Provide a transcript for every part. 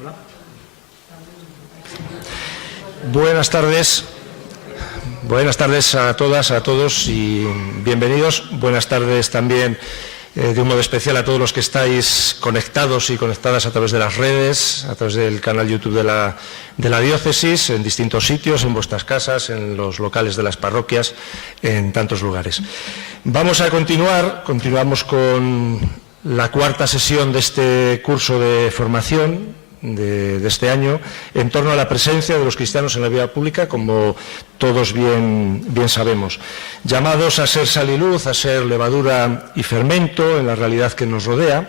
Hola. Buenas tardes a todas, a todos y bienvenidos. Buenas tardes también de un modo especial a todos los que estáis conectados y conectadas a través de las redes, a través del canal YouTube de la diócesis, en distintos sitios, en vuestras casas, en los locales de las parroquias, en tantos lugares. Vamos a continuamos con la cuarta sesión de este curso de formación de este año en torno a la presencia de los cristianos en la vida pública, como todos bien sabemos, llamados a ser sal y luz, a ser levadura y fermento en la realidad que nos rodea.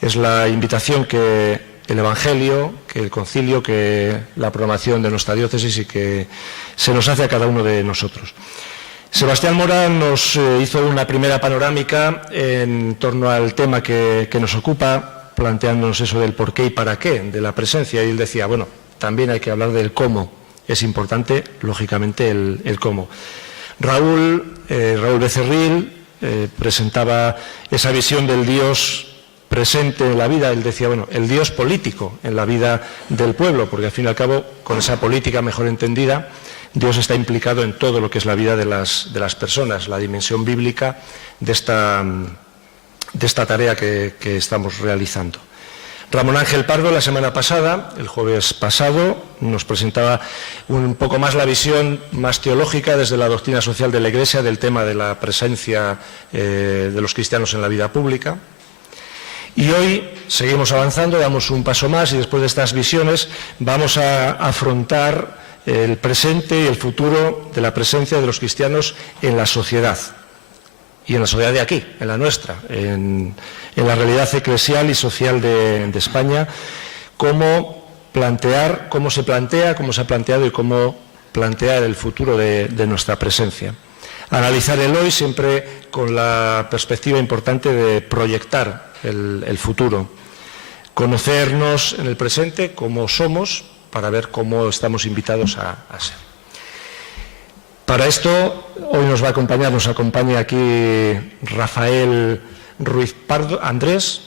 Es la invitación que el Evangelio, que el Concilio, que la programación de nuestra diócesis y que se nos hace a cada uno de nosotros. Sebastián Mora nos hizo una primera panorámica en torno al tema que nos ocupa, planteándonos eso del por qué y para qué de la presencia, y él decía, bueno, también hay que hablar del cómo, es importante, lógicamente, el cómo. Raúl Becerril presentaba esa visión del Dios presente en la vida. Él decía, bueno, el Dios político en la vida del pueblo, porque al fin y al cabo, con esa política mejor entendida, Dios está implicado en todo lo que es la vida de las personas, la dimensión bíblica de esta tarea que estamos realizando. Ramón Ángel Pardo, la semana pasada, el jueves pasado, nos presentaba un poco más la visión más teológica desde la doctrina social de la Iglesia del tema de la presencia de los cristianos en la vida pública. Y hoy seguimos avanzando, damos un paso más y después de estas visiones vamos a afrontar el presente y el futuro de la presencia de los cristianos en la sociedad. Y en la sociedad de aquí, en la nuestra, en la realidad eclesial y social de España, cómo se ha planteado y cómo plantear el futuro de nuestra presencia. Analizar el hoy siempre con la perspectiva importante de proyectar el futuro. Conocernos en el presente, cómo somos, para ver cómo estamos invitados a ser. Para esto, hoy nos acompaña aquí Rafael Ruiz Andrés,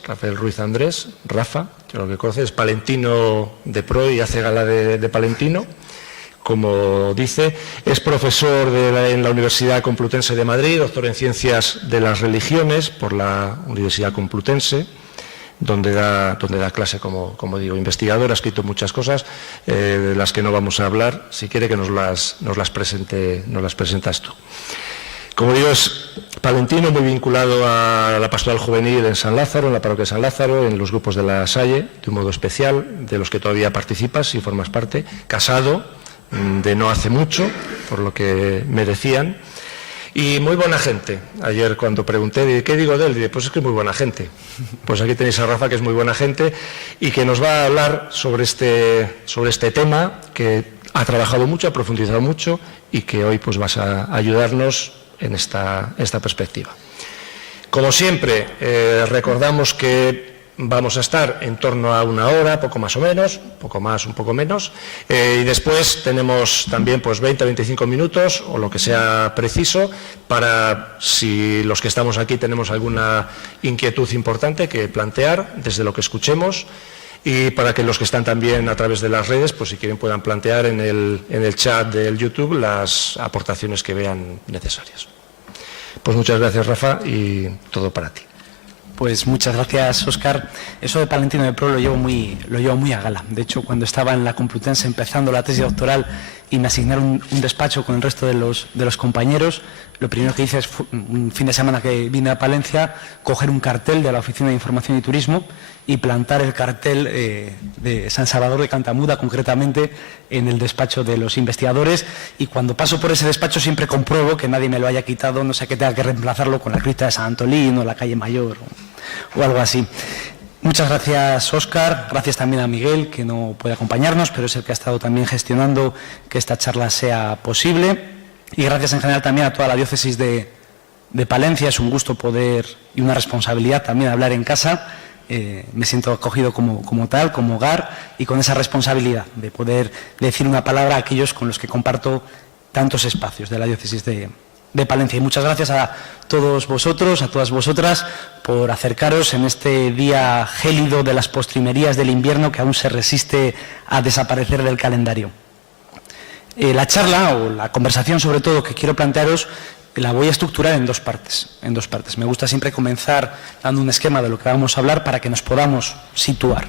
Rafa, que lo que conoce es palentino de pro y hace gala de palentino, como dice. Es profesor en la Universidad Complutense de Madrid, doctor en Ciencias de las Religiones por la Universidad Complutense, donde da clase, como digo, investigador. Ha escrito muchas cosas de las que no vamos a hablar. Si quiere que nos las presentas tú. Como digo, es palentino, muy vinculado a la pastoral juvenil en San Lázaro, en la parroquia de San Lázaro, en los grupos de la Salle, de un modo especial, de los que todavía participas y formas parte. Casado, de no hace mucho, por lo que me decían. Y muy buena gente. Ayer cuando pregunté, ¿qué digo de él? Dije, pues es que es muy buena gente. Pues aquí tenéis a Rafa, que es muy buena gente y que nos va a hablar sobre este tema, que ha trabajado mucho, ha profundizado mucho y que hoy pues vas a ayudarnos en esta perspectiva. Como siempre, recordamos que vamos a estar en torno a una hora, poco más o menos, poco más, un poco menos, y después tenemos también pues 20-25 minutos o lo que sea preciso para, si los que estamos aquí tenemos alguna inquietud importante que plantear desde lo que escuchemos, y para que los que están también a través de las redes, pues si quieren puedan plantear en el chat del YouTube las aportaciones que vean necesarias. Pues muchas gracias, Rafa, y todo para ti. Pues muchas gracias, Óscar. Eso de palentino de pro lo llevo muy a gala. De hecho, cuando estaba en la Complutense empezando la tesis doctoral y me asignaron un despacho con el resto de los compañeros, lo primero que hice es, un fin de semana que vine a Palencia, coger un cartel de la Oficina de Información y Turismo y plantar el cartel de San Salvador de Cantamuda, concretamente en el despacho de los investigadores, y cuando paso por ese despacho siempre compruebo que nadie me lo haya quitado, no sé, que tenga que reemplazarlo con la cripta de San Antolín o la calle Mayor o algo así. Muchas gracias, Óscar. Gracias también a Miguel, que no puede acompañarnos, pero es el que ha estado también gestionando que esta charla sea posible. Y gracias en general también a toda la diócesis de Palencia. Es un gusto poder y una responsabilidad también hablar en casa. Me siento acogido como tal, como hogar, y con esa responsabilidad de poder decir una palabra a aquellos con los que comparto tantos espacios de la diócesis de de Palencia. Y muchas gracias a todos vosotros, a todas vosotras, por acercaros en este día gélido de las postrimerías del invierno que aún se resiste a desaparecer del calendario. La charla, o la conversación sobre todo, que quiero plantearos, la voy a estructurar en dos partes. Me gusta siempre comenzar dando un esquema de lo que vamos a hablar para que nos podamos situar.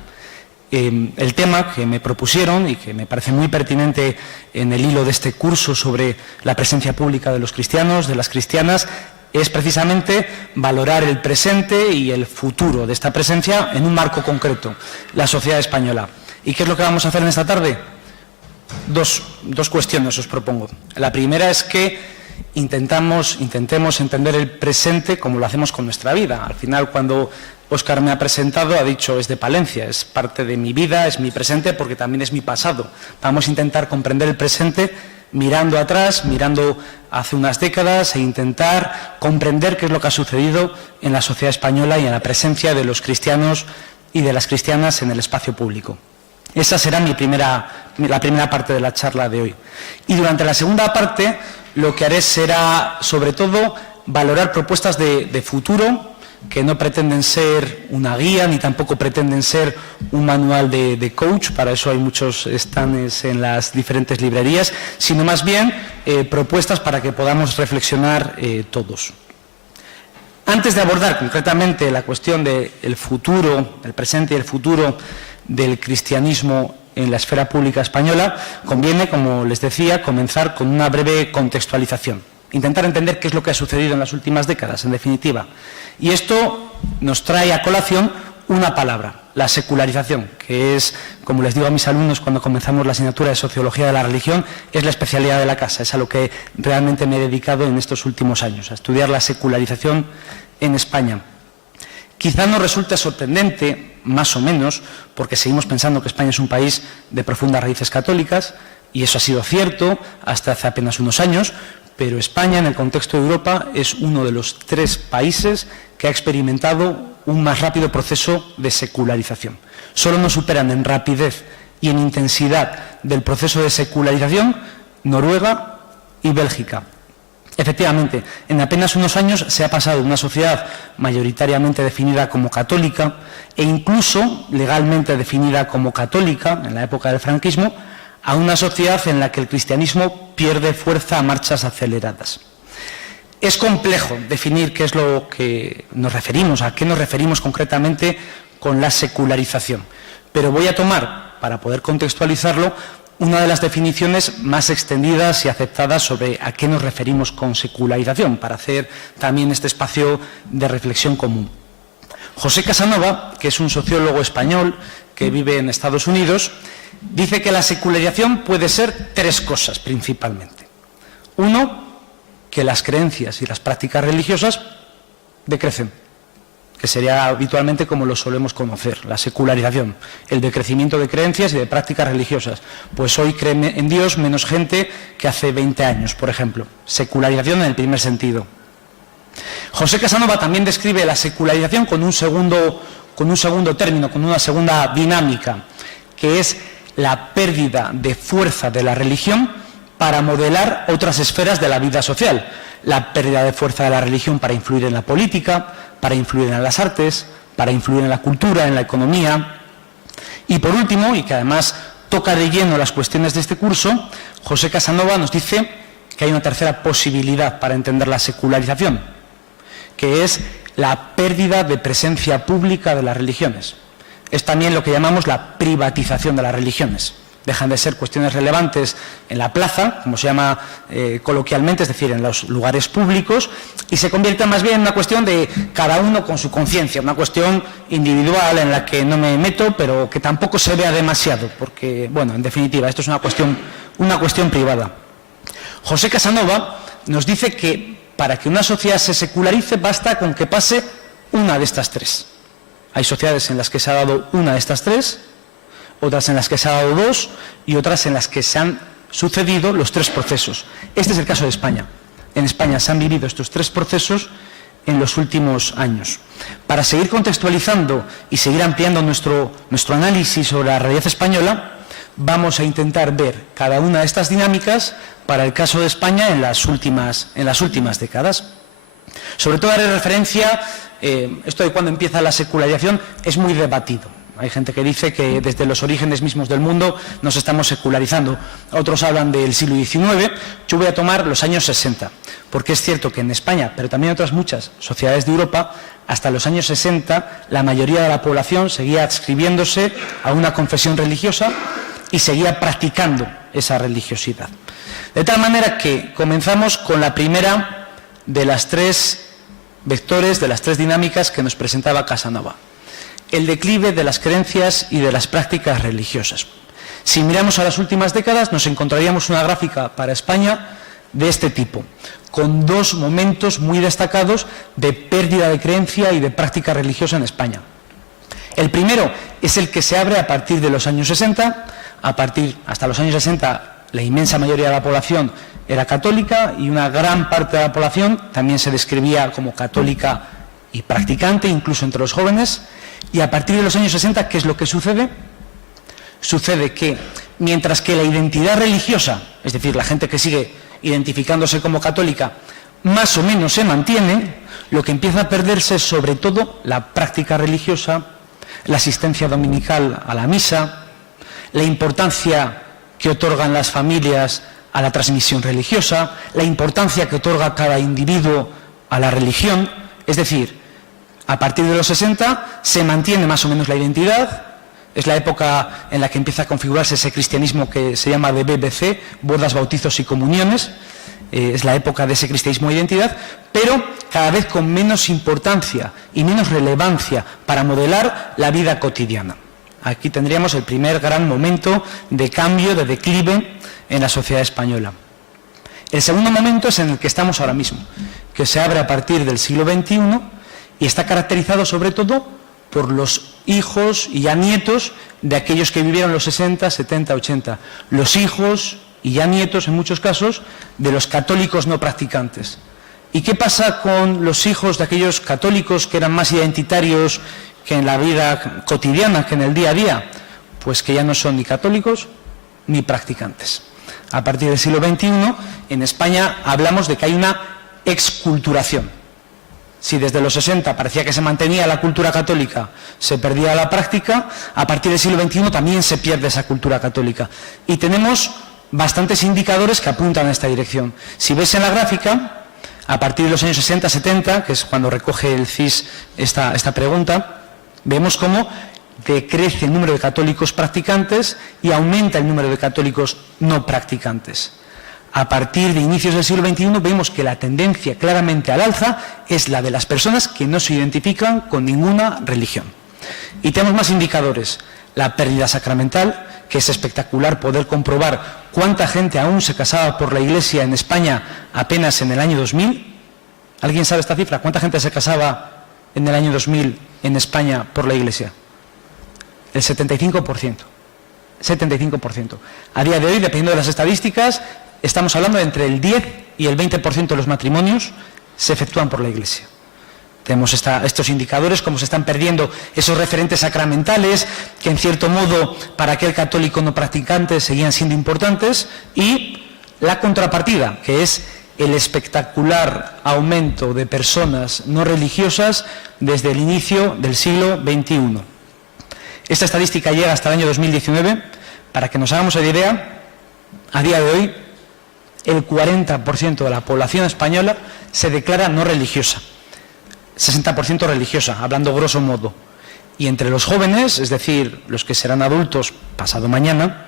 El tema que me propusieron y que me parece muy pertinente en el hilo de este curso sobre la presencia pública de los cristianos, de las cristianas, es precisamente valorar el presente y el futuro de esta presencia en un marco concreto, la sociedad española. ¿Y qué es lo que vamos a hacer en esta tarde? Dos cuestiones os propongo. La primera es que intentemos entender el presente como lo hacemos con nuestra vida. Al final, cuando Óscar me ha presentado, ha dicho, es de Palencia, es parte de mi vida, es mi presente, porque también es mi pasado. Vamos a intentar comprender el presente mirando atrás, mirando hace unas décadas e intentar comprender qué es lo que ha sucedido en la sociedad española y en la presencia de los cristianos y de las cristianas en el espacio público. Esa será la primera parte de la charla de hoy. Y durante la segunda parte lo que haré será, sobre todo, valorar propuestas de futuro que no pretenden ser una guía ni tampoco pretenden ser un manual de coach, para eso hay muchos stands en las diferentes librerías, sino más bien propuestas para que podamos reflexionar todos. Antes de abordar concretamente la cuestión del futuro, el presente y el futuro del cristianismo en la esfera pública española, conviene, como les decía, comenzar con una breve contextualización. Intentar entender qué es lo que ha sucedido en las últimas décadas, en definitiva. Y esto nos trae a colación una palabra, la secularización, que es, como les digo a mis alumnos cuando comenzamos la asignatura de Sociología de la Religión, es la especialidad de la casa, es a lo que realmente me he dedicado en estos últimos años, a estudiar la secularización en España. Quizá nos resulte sorprendente, más o menos, porque seguimos pensando que España es un país de profundas raíces católicas, y eso ha sido cierto hasta hace apenas unos años, pero España, en el contexto de Europa, es uno de los 3 países que ha experimentado un más rápido proceso de secularización. Solo nos superan en rapidez y en intensidad del proceso de secularización Noruega y Bélgica. Efectivamente, en apenas unos años se ha pasado de una sociedad mayoritariamente definida como católica e incluso legalmente definida como católica en la época del franquismo, a una sociedad en la que el cristianismo pierde fuerza a marchas aceleradas. Es complejo definir qué es lo que nos referimos, a qué nos referimos concretamente con la secularización, pero voy a tomar, para poder contextualizarlo, una de las definiciones más extendidas y aceptadas sobre a qué nos referimos con secularización, para hacer también este espacio de reflexión común. José Casanova, que es un sociólogo español que vive en Estados Unidos, dice que la secularización puede ser 3 cosas principalmente. 1, que las creencias y las prácticas religiosas decrecen, que sería habitualmente como lo solemos conocer, la secularización, el decrecimiento de creencias y de prácticas religiosas. Pues hoy cree en Dios menos gente que hace 20 años, por ejemplo. Secularización en el primer sentido. José Casanova también describe la secularización con un segundo término, con una segunda dinámica, que es la pérdida de fuerza de la religión para modelar otras esferas de la vida social. La pérdida de fuerza de la religión para influir en la política, para influir en las artes, para influir en la cultura, en la economía. Y por último, y que además toca de lleno las cuestiones de este curso, José Casanova nos dice que hay una tercera posibilidad para entender la secularización, que es la pérdida de presencia pública de las religiones. Es también lo que llamamos la privatización de las religiones. Dejan de ser cuestiones relevantes en la plaza, como se llama coloquialmente, es decir, en los lugares públicos, y se convierte más bien en una cuestión de cada uno con su conciencia, una cuestión individual en la que no me meto, pero que tampoco se vea demasiado, porque, bueno, en definitiva, esto es una cuestión privada. José Casanova nos dice que para que una sociedad se secularice basta con que pase una de estas 3. Hay sociedades en las que se ha dado una de estas 3, otras en las que se ha dado 2 y otras en las que se han sucedido los 3 procesos. Este es el caso de España. En España se han vivido estos 3 procesos en los últimos años. Para seguir contextualizando y seguir ampliando nuestro análisis sobre la realidad española, vamos a intentar ver cada una de estas dinámicas para el caso de España en las últimas décadas. Sobre todo haré referencia, esto de cuando empieza la secularización es muy debatido. Hay gente que dice que desde los orígenes mismos del mundo nos estamos secularizando. Otros hablan del siglo XIX. Yo voy a tomar los años 60, porque es cierto que en España, pero también en otras muchas sociedades de Europa, hasta los años 60 la mayoría de la población seguía adscribiéndose a una confesión religiosa y seguía practicando esa religiosidad. De tal manera que comenzamos con la primera de las tres vectores, de las tres dinámicas que nos presentaba Casanova: el declive de las creencias y de las prácticas religiosas. Si miramos a las últimas décadas, nos encontraríamos una gráfica para España de este tipo, con dos momentos muy destacados de pérdida de creencia y de práctica religiosa en España. El primero es el que se abre a partir de los años 60. Hasta los años 60, la inmensa mayoría de la población era católica y una gran parte de la población también se describía como católica y practicante, incluso entre los jóvenes. Y a partir de los años 60, ¿qué es lo que sucede? Sucede que, mientras que la identidad religiosa, es decir, la gente que sigue identificándose como católica, más o menos se mantiene, lo que empieza a perderse es sobre todo la práctica religiosa, la asistencia dominical a la misa, la importancia que otorgan las familias a la transmisión religiosa, la importancia que otorga cada individuo a la religión. Es decir, a partir de los 60 se mantiene más o menos la identidad. Es la época en la que empieza a configurarse ese cristianismo que se llama de BBC, bodas, bautizos y comuniones. Es la época de ese cristianismo de identidad, pero cada vez con menos importancia y menos relevancia para modelar la vida cotidiana. Aquí tendríamos el primer gran momento de cambio, de declive en la sociedad española. El segundo momento es en el que estamos ahora mismo, que se abre a partir del siglo XXI y está caracterizado sobre todo por los hijos y ya nietos de aquellos que vivieron los 60, 70, 80. Los hijos y ya nietos, en muchos casos, de los católicos no practicantes. ¿Y qué pasa con los hijos de aquellos católicos que eran más identitarios que en la vida cotidiana, que en el día a día? Pues que ya no son ni católicos ni practicantes. A partir del siglo XXI, en España hablamos de que hay una exculturación. Si desde los 60 parecía que se mantenía la cultura católica, se perdía la práctica, a partir del siglo XXI también se pierde esa cultura católica. Y tenemos bastantes indicadores que apuntan a esta dirección. Si veis en la gráfica, a partir de los años 60-70, que es cuando recoge el CIS esta pregunta, vemos cómo decrece el número de católicos practicantes y aumenta el número de católicos no practicantes. A partir de inicios del siglo XXI vemos que la tendencia claramente al alza es la de las personas que no se identifican con ninguna religión. Y tenemos más indicadores. La pérdida sacramental, que es espectacular poder comprobar cuánta gente aún se casaba por la Iglesia en España apenas en el año 2000. ¿Alguien sabe esta cifra? ¿Cuánta gente se casaba en el año 2000 en España por la Iglesia? El 75%. 75%. A día de hoy, dependiendo de las estadísticas, estamos hablando de entre el 10 y el 20% de los matrimonios se efectúan por la Iglesia. Tenemos estos indicadores, cómo se están perdiendo esos referentes sacramentales, que en cierto modo para aquel católico no practicante seguían siendo importantes, y la contrapartida, que es el espectacular aumento de personas no religiosas desde el inicio del siglo XXI. Esta estadística llega hasta el año 2019. Para que nos hagamos la idea, a día de hoy el 40% de la población española se declara no religiosa, 60% religiosa, hablando grosso modo. Y entre los jóvenes, es decir, los que serán adultos pasado mañana,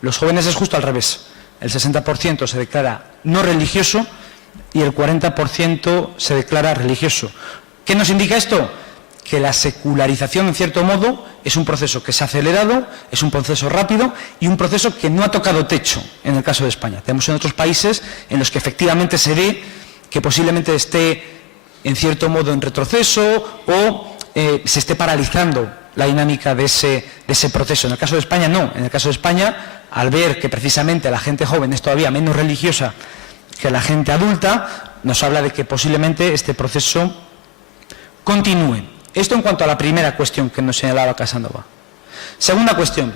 los jóvenes es justo al revés. El 60% se declara no religioso y el 40% se declara religioso. ¿Qué nos indica esto? Que la secularización, en cierto modo, es un proceso que se ha acelerado, es un proceso rápido y un proceso que no ha tocado techo en el caso de España. Tenemos en otros países en los que efectivamente se ve que posiblemente esté, en cierto modo, en retroceso o se esté paralizando la dinámica de ese proceso. En el caso de España, no. En el caso de España, al ver que precisamente la gente joven es todavía menos religiosa que la gente adulta, nos habla de que posiblemente este proceso continúe. Esto en cuanto a la primera cuestión que nos señalaba Casanova. Segunda cuestión,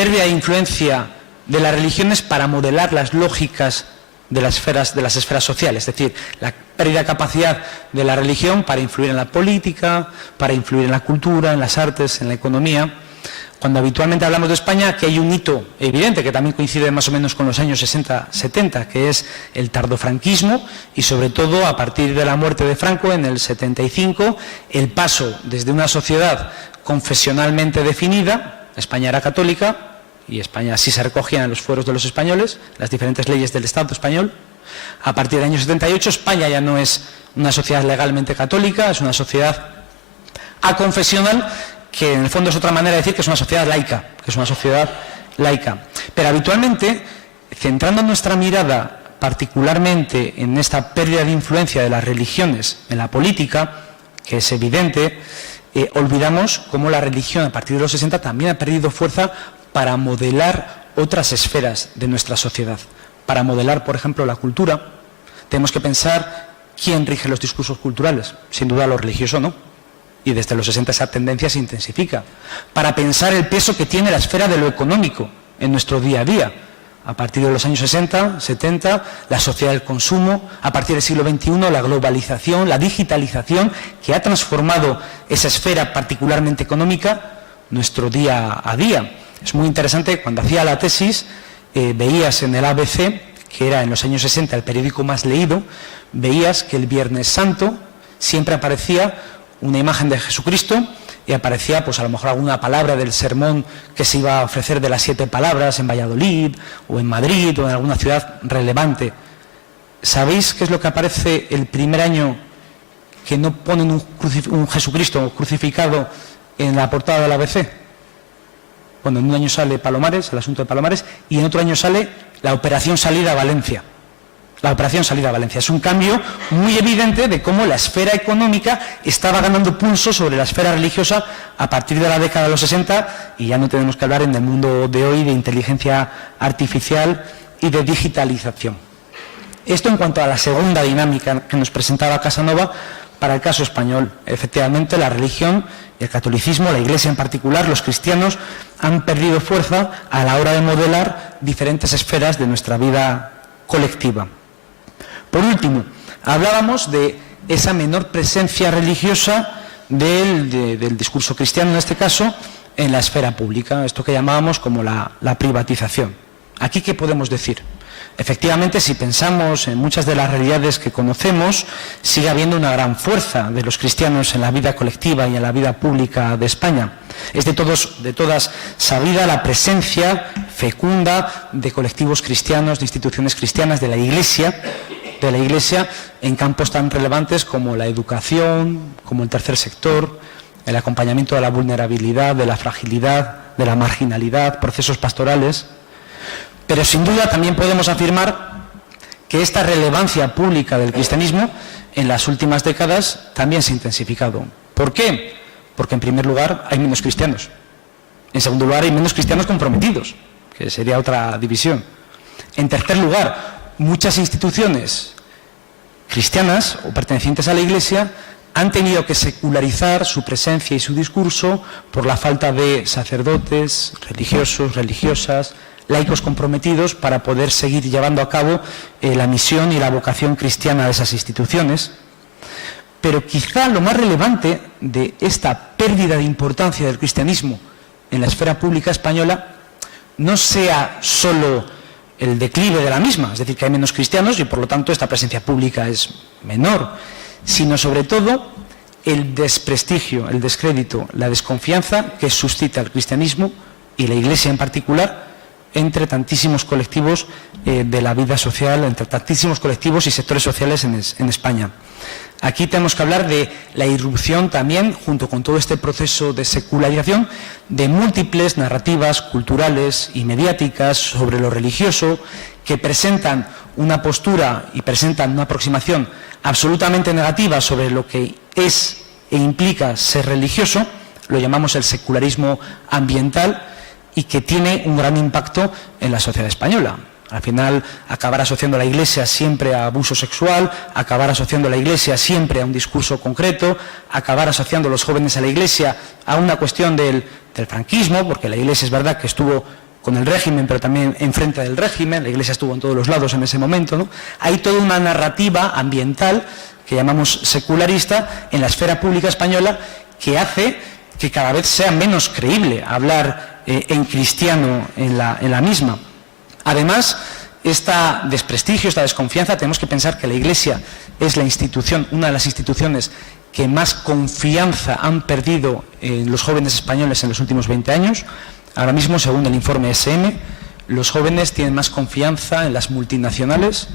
pérdida de influencia de las religiones para modelar las lógicas de las esferas sociales, es decir, la pérdida de capacidad de la religión para influir en la política, para influir en la cultura, en las artes, en la economía. Cuando habitualmente hablamos de España, aquí hay un hito evidente que también coincide más o menos con los años 60-70, que es el tardofranquismo y sobre todo a partir de la muerte de Franco en el 75, el paso desde una sociedad confesionalmente definida, España era católica, y España sí se recogía en los fueros de los españoles, las diferentes leyes del Estado español. A partir del año 78, España ya no es una sociedad legalmente católica, es una sociedad aconfesional, que en el fondo es otra manera de decir que es una sociedad laica, Pero habitualmente, centrando nuestra mirada particularmente en esta pérdida de influencia de las religiones en la política, que es evidente, olvidamos cómo la religión a partir de los 60 también ha perdido fuerza para modelar otras esferas de nuestra sociedad. Para modelar, por ejemplo, la cultura, tenemos que pensar quién rige los discursos culturales. Sin duda lo religioso, ¿no? Y desde los 60 esa tendencia se intensifica. Para pensar el peso que tiene la esfera de lo económico en nuestro día a día. A partir de los años 60, 70, la sociedad del consumo, a partir del siglo XXI, la globalización, la digitalización, que ha transformado esa esfera particularmente económica, nuestro día a día. Es muy interesante, cuando hacía la tesis, veías en el ABC, que era en los años 60 el periódico más leído, veías que el Viernes Santo siempre aparecía una imagen de Jesucristo y aparecía pues a lo mejor alguna palabra del sermón que se iba a ofrecer de las 7 palabras en Valladolid o en Madrid o en alguna ciudad relevante. ¿Sabéis qué es lo que aparece el primer año que no ponen un Jesucristo crucificado en la portada del ABC? Bueno, en un año sale Palomares, el asunto de Palomares, y en otro año sale la Operación Salida a Valencia. La Operación Salida a Valencia. Es un cambio muy evidente de cómo la esfera económica estaba ganando pulso sobre la esfera religiosa a partir de la década de los 60, y ya no tenemos que hablar en el mundo de hoy de inteligencia artificial y de digitalización. Esto en cuanto a la segunda dinámica que nos presentaba Casanova para el caso español. Efectivamente, la religión, el catolicismo, la Iglesia en particular, los cristianos, han perdido fuerza a la hora de modelar diferentes esferas de nuestra vida colectiva. Por último, hablábamos de esa menor presencia religiosa del discurso cristiano, en este caso, en la esfera pública, esto que llamábamos como la privatización. ¿Aquí qué podemos decir? Efectivamente, si pensamos en muchas de las realidades que conocemos, sigue habiendo una gran fuerza de los cristianos en la vida colectiva y en la vida pública de España. Es de todas sabida la presencia fecunda de colectivos cristianos, de instituciones cristianas, de la Iglesia en campos tan relevantes como la educación, como el tercer sector, el acompañamiento de la vulnerabilidad, de la fragilidad, de la marginalidad, procesos pastorales. Pero sin duda también podemos afirmar que esta relevancia pública del cristianismo en las últimas décadas también se ha intensificado. ¿Por qué? Porque en primer lugar hay menos cristianos. En segundo lugar hay menos cristianos comprometidos, que sería otra división. En tercer lugar, muchas instituciones cristianas o pertenecientes a la Iglesia han tenido que secularizar su presencia y su discurso por la falta de sacerdotes, religiosos, religiosas, laicos comprometidos para poder seguir llevando a cabo la misión y la vocación cristiana de esas instituciones. Pero quizá lo más relevante de esta pérdida de importancia del cristianismo en la esfera pública española no sea solo el declive de la misma, es decir, que hay menos cristianos y por lo tanto esta presencia pública es menor, sino sobre todo el desprestigio, el descrédito, la desconfianza que suscita el cristianismo y la Iglesia en particular entre tantísimos colectivos de la vida social, entre tantísimos colectivos y sectores sociales en España. Aquí tenemos que hablar de la irrupción también, junto con todo este proceso de secularización, de múltiples narrativas culturales y mediáticas sobre lo religioso que presentan una postura y presentan una aproximación absolutamente negativa sobre lo que es e implica ser religioso, lo llamamos el secularismo ambiental, y que tiene un gran impacto en la sociedad española. Al final, acabar asociando a la Iglesia siempre a abuso sexual, acabar asociando a la Iglesia siempre a un discurso concreto, acabar asociando a los jóvenes a la Iglesia a una cuestión del franquismo, porque la Iglesia es verdad que estuvo con el régimen, pero también enfrente del régimen. La Iglesia estuvo en todos los lados en ese momento, ¿no? Hay toda una narrativa ambiental que llamamos secularista en la esfera pública española que hace que cada vez sea menos creíble hablar en cristiano en la misma. Además, este desprestigio, esta desconfianza, tenemos que pensar que la Iglesia es la institución, una de las instituciones que más confianza han perdido los jóvenes españoles en los últimos 20 años. Ahora mismo, según el informe SM, los jóvenes tienen más confianza en las multinacionales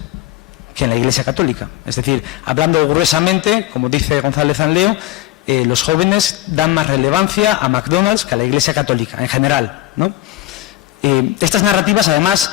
que en la Iglesia Católica. Es decir, hablando gruesamente, como dice González Anleo, los jóvenes dan más relevancia a McDonald's que a la Iglesia Católica, en general, ¿no? Estas narrativas, además,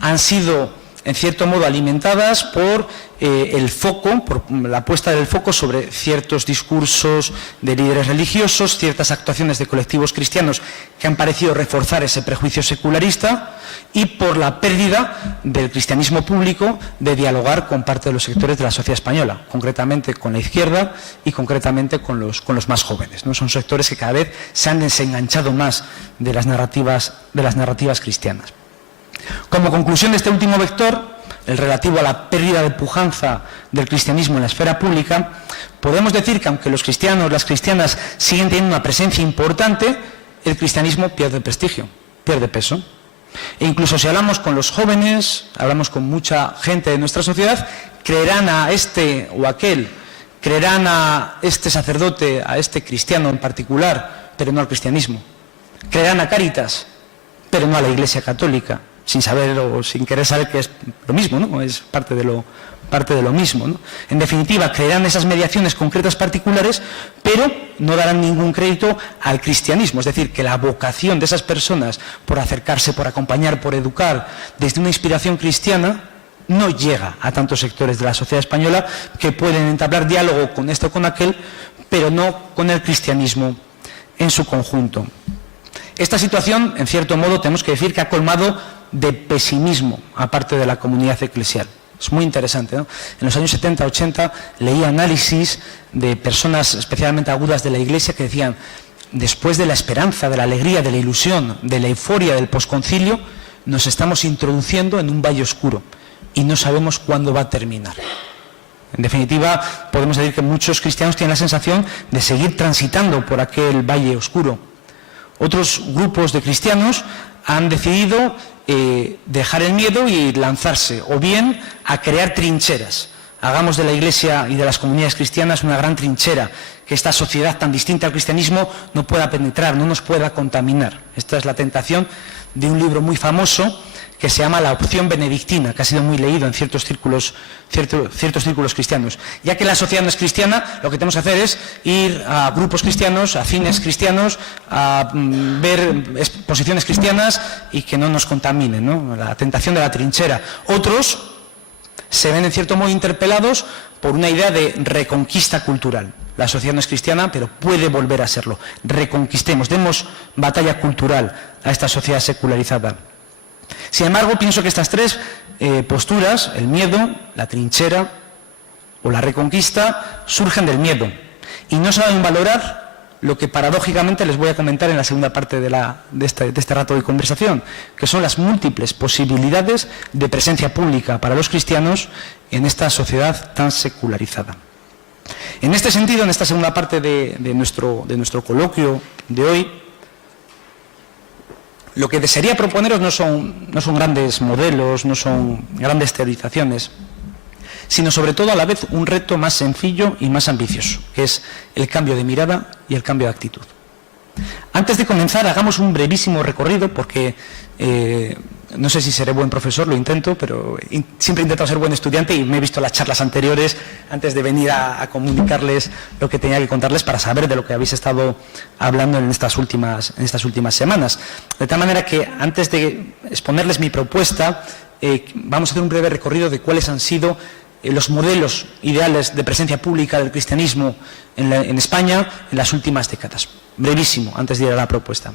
han sido, en cierto modo, alimentadas por el foco, por la puesta del foco sobre ciertos discursos de líderes religiosos, ciertas actuaciones de colectivos cristianos que han parecido reforzar ese prejuicio secularista, y por la pérdida del cristianismo público de dialogar con parte de los sectores de la sociedad española, concretamente con la izquierda y concretamente con los más jóvenes, ¿no? Son sectores que cada vez se han desenganchado más de las narrativas cristianas. Como conclusión de este último vector, el relativo a la pérdida de pujanza del cristianismo en la esfera pública, podemos decir que aunque los cristianos, las cristianas siguen teniendo una presencia importante, el cristianismo pierde prestigio, pierde peso. E incluso si hablamos con los jóvenes, hablamos con mucha gente de nuestra sociedad, creerán a este o aquel, creerán a este sacerdote, a este cristiano en particular, pero no al cristianismo. Creerán a Cáritas, pero no a la Iglesia Católica, sin saber o sin querer saber que es lo mismo, ¿no? Es parte de lo mismo, ¿no? En definitiva, creerán esas mediaciones concretas particulares, pero no darán ningún crédito al cristianismo. Es decir, que la vocación de esas personas por acercarse, por acompañar, por educar, desde una inspiración cristiana, no llega a tantos sectores de la sociedad española que pueden entablar diálogo con esto o con aquel, pero no con el cristianismo en su conjunto. Esta situación, en cierto modo, tenemos que decir que ha colmado de pesimismo a parte de la comunidad eclesial. Es muy interesante, ¿no? En los años 70, 80 leía análisis de personas especialmente agudas de la Iglesia que decían: después de la esperanza, de la alegría, de la ilusión, de la euforia del posconcilio, nos estamos introduciendo en un valle oscuro y no sabemos cuándo va a terminar. En definitiva, podemos decir que muchos cristianos tienen la sensación de seguir transitando por aquel valle oscuro. Otros grupos de cristianos han decidido dejar el miedo y lanzarse, o bien a crear trincheras. Hagamos de la Iglesia y de las comunidades cristianas una gran trinchera, que esta sociedad tan distinta al cristianismo no pueda penetrar, no nos pueda contaminar. Esta es la tentación de un libro muy famoso que se llama La opción benedictina, que ha sido muy leído en ciertos círculos cristianos. Ya que la sociedad no es cristiana, lo que tenemos que hacer es ir a grupos cristianos, a cines cristianos, a ver exposiciones cristianas y que no nos contaminen, ¿no? La tentación de la trinchera. Otros se ven en cierto modo interpelados por una idea de reconquista cultural. La sociedad no es cristiana, pero puede volver a serlo. Reconquistemos, demos batalla cultural a esta sociedad secularizada. Sin embargo, pienso que estas tres posturas, el miedo, la trinchera o la reconquista, surgen del miedo y no saben valorar lo que paradójicamente les voy a comentar en la segunda parte de este rato de conversación, que son las múltiples posibilidades de presencia pública para los cristianos en esta sociedad tan secularizada. En este sentido, en esta segunda parte de nuestro coloquio de hoy, lo que desearía proponeros no son grandes modelos, no son grandes teorizaciones, sino sobre todo a la vez un reto más sencillo y más ambicioso, que es el cambio de mirada y el cambio de actitud. Antes de comenzar, hagamos un brevísimo recorrido, porque no sé si seré buen profesor, lo intento, pero siempre he intentado ser buen estudiante y me he visto las charlas anteriores antes de venir a comunicarles lo que tenía que contarles para saber de lo que habéis estado hablando en estas últimas semanas. De tal manera que antes de exponerles mi propuesta, vamos a hacer un breve recorrido de cuáles han sido los modelos ideales de presencia pública del cristianismo en España en las últimas décadas. Brevísimo, antes de ir a la propuesta.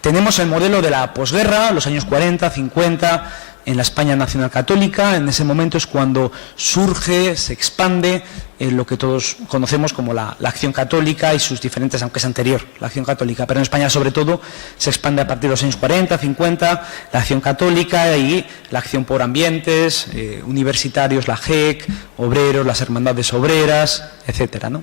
Tenemos el modelo de la posguerra, los años 40, 50, en la España nacional católica. En ese momento es cuando surge, se expande lo que todos conocemos como la acción católica y sus diferentes, aunque es anterior, la acción católica, pero en España sobre todo se expande a partir de los años 40, 50, la acción católica y la acción por ambientes, universitarios, la GEC, obreros, las hermandades obreras, etcétera, ¿no?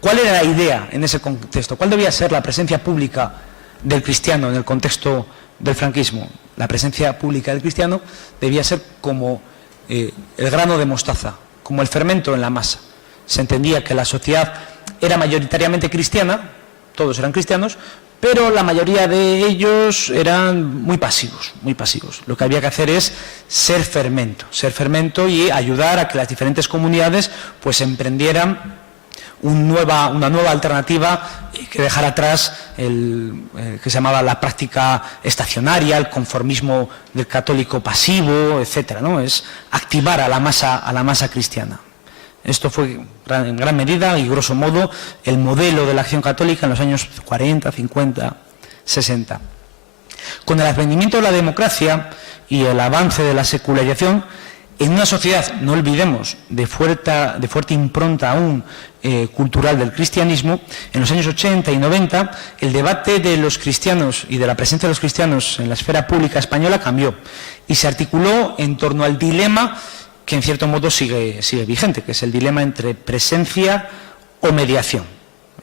¿Cuál era la idea en ese contexto? ¿Cuál debía ser la presencia pública del cristiano en el contexto del franquismo? La presencia pública del cristiano debía ser como el grano de mostaza, como el fermento en la masa. Se entendía que la sociedad era mayoritariamente cristiana, todos eran cristianos, pero la mayoría de ellos eran muy pasivos, muy pasivos. Lo que había que hacer es ser fermento y ayudar a que las diferentes comunidades pues emprendieran una nueva alternativa que dejara atrás que se llamaba la práctica estacionaria, el conformismo del católico pasivo, etcétera, ¿no? Es activar a la masa cristiana. Esto fue en gran medida y grosso modo el modelo de la acción católica en los años 40, 50, 60. Con el advenimiento de la democracia y el avance de la secularización, en una sociedad, no olvidemos, de fuerte impronta aún cultural del cristianismo, en los años 80 y 90, el debate de los cristianos y de la presencia de los cristianos en la esfera pública española cambió y se articuló en torno al dilema que en cierto modo sigue vigente, que es el dilema entre presencia o mediación.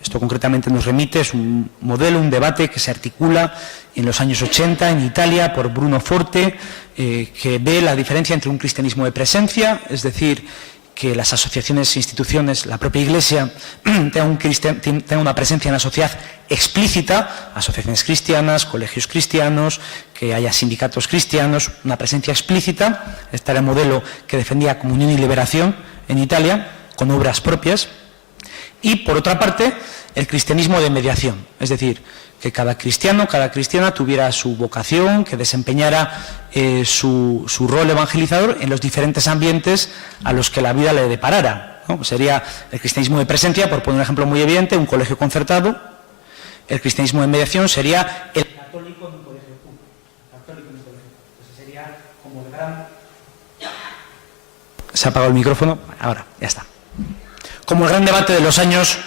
Esto concretamente nos remite, es un modelo, un debate que se articula en los años 80 en Italia por Bruno Forte, que ve la diferencia entre un cristianismo de presencia, es decir, que las asociaciones e instituciones, la propia Iglesia, tenga una presencia en la sociedad explícita, asociaciones cristianas, colegios cristianos, que haya sindicatos cristianos, una presencia explícita. Este era el modelo que defendía Comunión y Liberación en Italia, con obras propias. Y, por otra parte, el cristianismo de mediación, es decir, que cada cristiano, cada cristiana tuviera su vocación, que desempeñara su rol evangelizador en los diferentes ambientes a los que la vida le deparara, ¿no? Sería el cristianismo de presencia, por poner un ejemplo muy evidente, un colegio concertado. El cristianismo de mediación sería el católico en un colegio público. Católico en un colegio público. Ese sería como el gran... ¿Se ha apagado el micrófono? Ahora, ya está. Como el gran debate de los años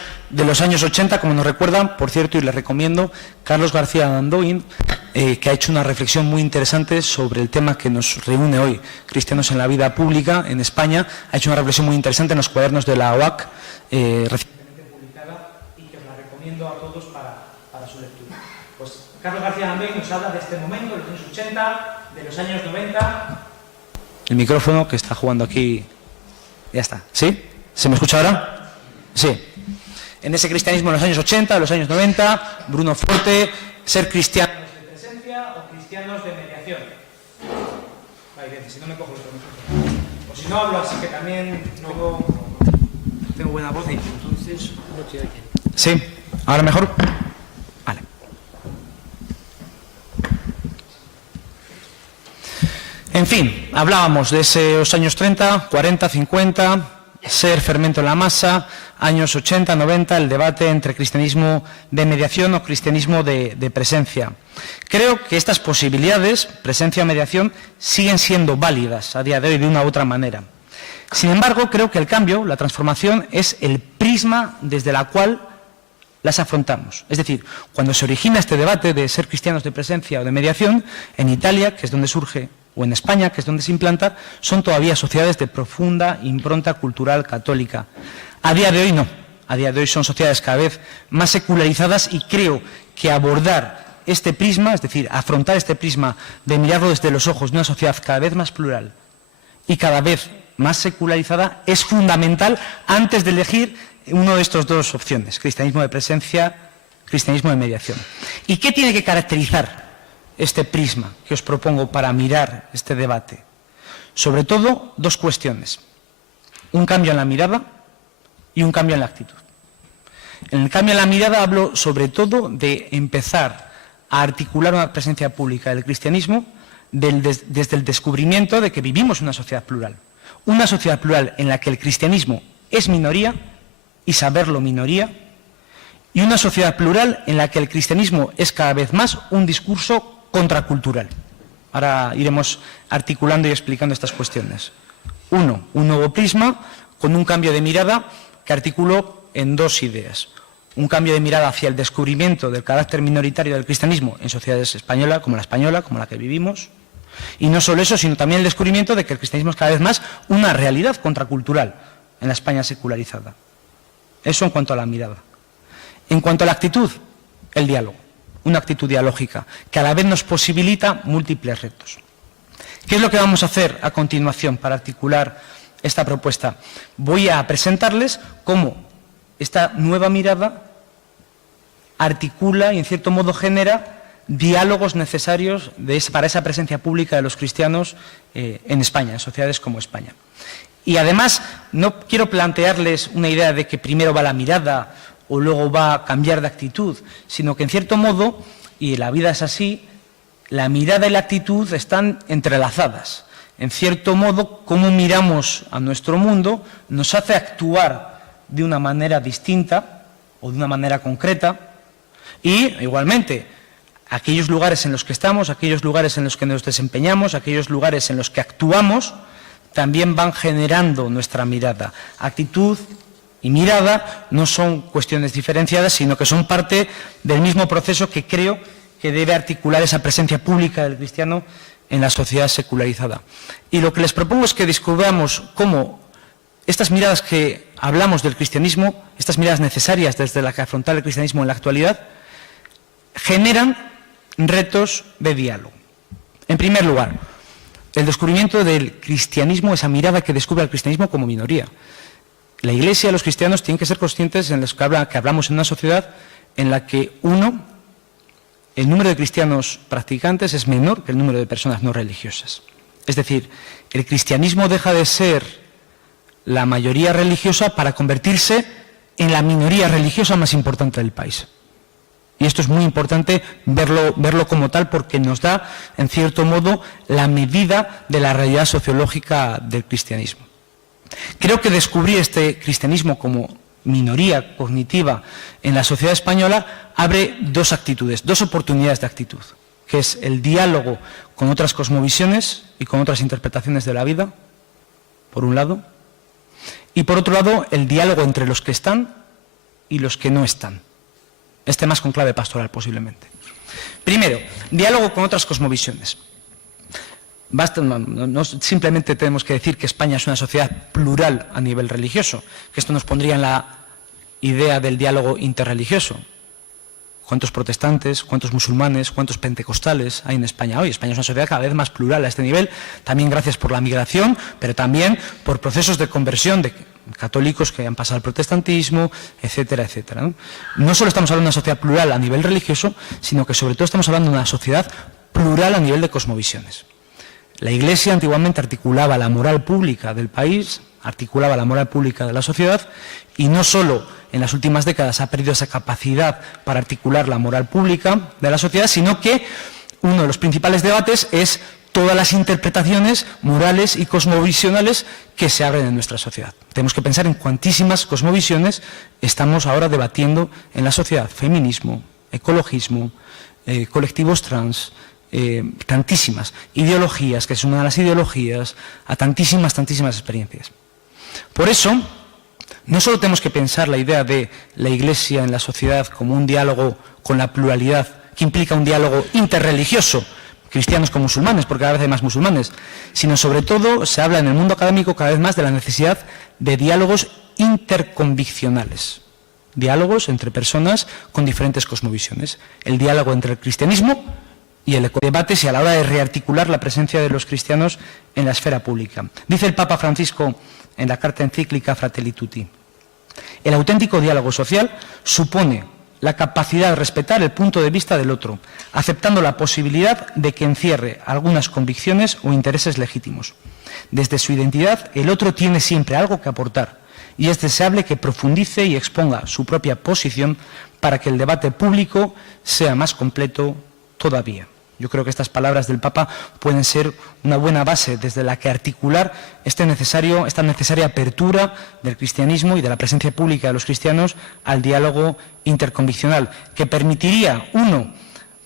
80, como nos recuerdan, por cierto, y les recomiendo, Carlos García Dandoin, que ha hecho una reflexión muy interesante sobre el tema que nos reúne hoy, cristianos en la vida pública en España, ha hecho una reflexión muy interesante en los cuadernos de la OAC, recientemente publicada, y que os la recomiendo a todos para su lectura. Pues Carlos García Dandoin nos habla de este momento, de los años 80, de los años 90... El micrófono que está jugando aquí, ya está, ¿sí? ¿Se me escucha ahora? Sí. En ese cristianismo de los años 80, de los años 90, Bruno Forte, ser cristianos de presencia o cristianos de mediación. Ahí bien, si no me cojo el micrófono. O si no hablo así que también tengo buena voz y entonces no te oye. ¿Sí? ¿Ahora mejor? Vale. En fin, hablábamos de esos años 30, 40, 50... ser fermento en la masa, años 80, 90, el debate entre cristianismo de mediación o cristianismo de presencia. Creo que estas posibilidades, presencia o mediación, siguen siendo válidas a día de hoy de una u otra manera. Sin embargo, creo que el cambio, la transformación, es el prisma desde la cual las afrontamos. Es decir, cuando se origina este debate de ser cristianos de presencia o de mediación, en Italia, que es donde surge, o en España, que es donde se implanta, son todavía sociedades de profunda impronta cultural católica. A día de hoy no. A día de hoy son sociedades cada vez más secularizadas y creo que abordar este prisma, es decir, afrontar este prisma de mirarlo desde los ojos de una sociedad cada vez más plural y cada vez más secularizada, es fundamental antes de elegir una de estas dos opciones, cristianismo de presencia, cristianismo de mediación. ¿Y qué tiene que caracterizar este prisma que os propongo para mirar este debate? Sobre todo, dos cuestiones. Un cambio en la mirada y un cambio en la actitud. En el cambio en la mirada hablo sobre todo de empezar a articular una presencia pública del cristianismo desde el descubrimiento de que vivimos una sociedad plural. Una sociedad plural en la que el cristianismo es minoría y saberlo minoría, y una sociedad plural en la que el cristianismo es cada vez más un discurso contracultural. Ahora iremos articulando y explicando estas cuestiones. Uno, un nuevo prisma con un cambio de mirada que articulo en dos ideas. Un cambio de mirada hacia el descubrimiento del carácter minoritario del cristianismo en sociedades españolas, como la que vivimos. Y no solo eso, sino también el descubrimiento de que el cristianismo es cada vez más una realidad contracultural en la España secularizada. Eso en cuanto a la mirada. En cuanto a la actitud, el diálogo. Una actitud dialógica que a la vez nos posibilita múltiples retos. ¿Qué es lo que vamos a hacer a continuación para articular esta propuesta? Voy a presentarles cómo esta nueva mirada articula y en cierto modo genera diálogos necesarios para esa presencia pública de los cristianos en España, en sociedades como España. Y además no quiero plantearles una idea de que primero va la mirada o luego va a cambiar de actitud, sino que en cierto modo, y la vida es así, la mirada y la actitud están entrelazadas. En cierto modo, cómo miramos a nuestro mundo nos hace actuar de una manera distinta o de una manera concreta y, igualmente, aquellos lugares en los que estamos, aquellos lugares en los que nos desempeñamos, aquellos lugares en los que actuamos, también van generando nuestra mirada. Actitud y mirada no son cuestiones diferenciadas, sino que son parte del mismo proceso que creo que debe articular esa presencia pública del cristiano en la sociedad secularizada. Y lo que les propongo es que descubramos cómo estas miradas que hablamos del cristianismo, estas miradas necesarias desde las que afrontar el cristianismo en la actualidad, generan retos de diálogo. En primer lugar, el descubrimiento del cristianismo, esa mirada que descubre al cristianismo como minoría. La Iglesia y los cristianos tienen que ser conscientes en los que hablamos en una sociedad en la que, el número de cristianos practicantes es menor que el número de personas no religiosas. Es decir, el cristianismo deja de ser la mayoría religiosa para convertirse en la minoría religiosa más importante del país. Y esto es muy importante verlo como tal porque nos da, en cierto modo, la medida de la realidad sociológica del cristianismo. Creo que descubrir este cristianismo como minoría cognitiva en la sociedad española abre dos actitudes, dos oportunidades de actitud, que es el diálogo con otras cosmovisiones y con otras interpretaciones de la vida, por un lado, y por otro lado, el diálogo entre los que están y los que no están. Este más con clave pastoral, posiblemente. Primero, diálogo con otras cosmovisiones. No simplemente tenemos que decir que España es una sociedad plural a nivel religioso, que esto nos pondría en la idea del diálogo interreligioso. ¿Cuántos protestantes, cuántos musulmanes, cuántos pentecostales hay en España hoy? España es una sociedad cada vez más plural a este nivel, también gracias por la migración, pero también por procesos de conversión de católicos que han pasado al protestantismo, etcétera, etcétera. No solo estamos hablando de una sociedad plural a nivel religioso, sino que sobre todo estamos hablando de una sociedad plural a nivel de cosmovisiones. La Iglesia antiguamente articulaba la moral pública del país, articulaba la moral pública de la sociedad, y no solo en las últimas décadas ha perdido esa capacidad para articular la moral pública de la sociedad, sino que uno de los principales debates es todas las interpretaciones morales y cosmovisionales que se abren en nuestra sociedad. Tenemos que pensar en cuantísimas cosmovisiones estamos ahora debatiendo en la sociedad: feminismo, ecologismo, colectivos trans, tantísimas ideologías que se suman a las ideologías, a tantísimas experiencias. Por eso, no solo tenemos que pensar la idea de la Iglesia en la sociedad como un diálogo con la pluralidad, que implica un diálogo interreligioso, cristianos con musulmanes, porque cada vez hay más musulmanes, sino sobre todo se habla en el mundo académico cada vez más de la necesidad de diálogos interconviccionales, diálogos entre personas con diferentes cosmovisiones, el diálogo entre el cristianismo y el debate y a la hora de rearticular la presencia de los cristianos en la esfera pública. Dice el Papa Francisco en la carta encíclica Fratelli Tutti: el auténtico diálogo social supone la capacidad de respetar el punto de vista del otro, aceptando la posibilidad de que encierre algunas convicciones o intereses legítimos. Desde su identidad, el otro tiene siempre algo que aportar, y es deseable que profundice y exponga su propia posición para que el debate público sea más completo todavía. Yo creo que estas palabras del Papa pueden ser una buena base desde la que articular esta necesaria apertura del cristianismo y de la presencia pública de los cristianos al diálogo interconviccional, que permitiría,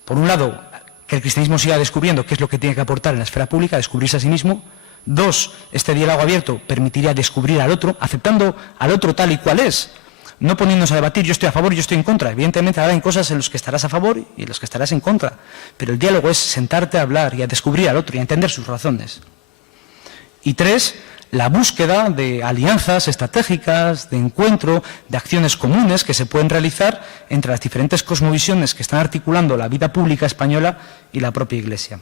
por un lado, que el cristianismo siga descubriendo qué es lo que tiene que aportar en la esfera pública, descubrirse a sí mismo. 2, este diálogo abierto permitiría descubrir al otro, aceptando al otro tal y cual es, no poniéndose a debatir yo estoy a favor y yo estoy en contra. Evidentemente habrá cosas en las que estarás a favor y en las que estarás en contra, pero el diálogo es sentarte a hablar y a descubrir al otro y a entender sus razones. Y 3, la búsqueda de alianzas estratégicas, de encuentro, de acciones comunes que se pueden realizar entre las diferentes cosmovisiones que están articulando la vida pública española y la propia Iglesia.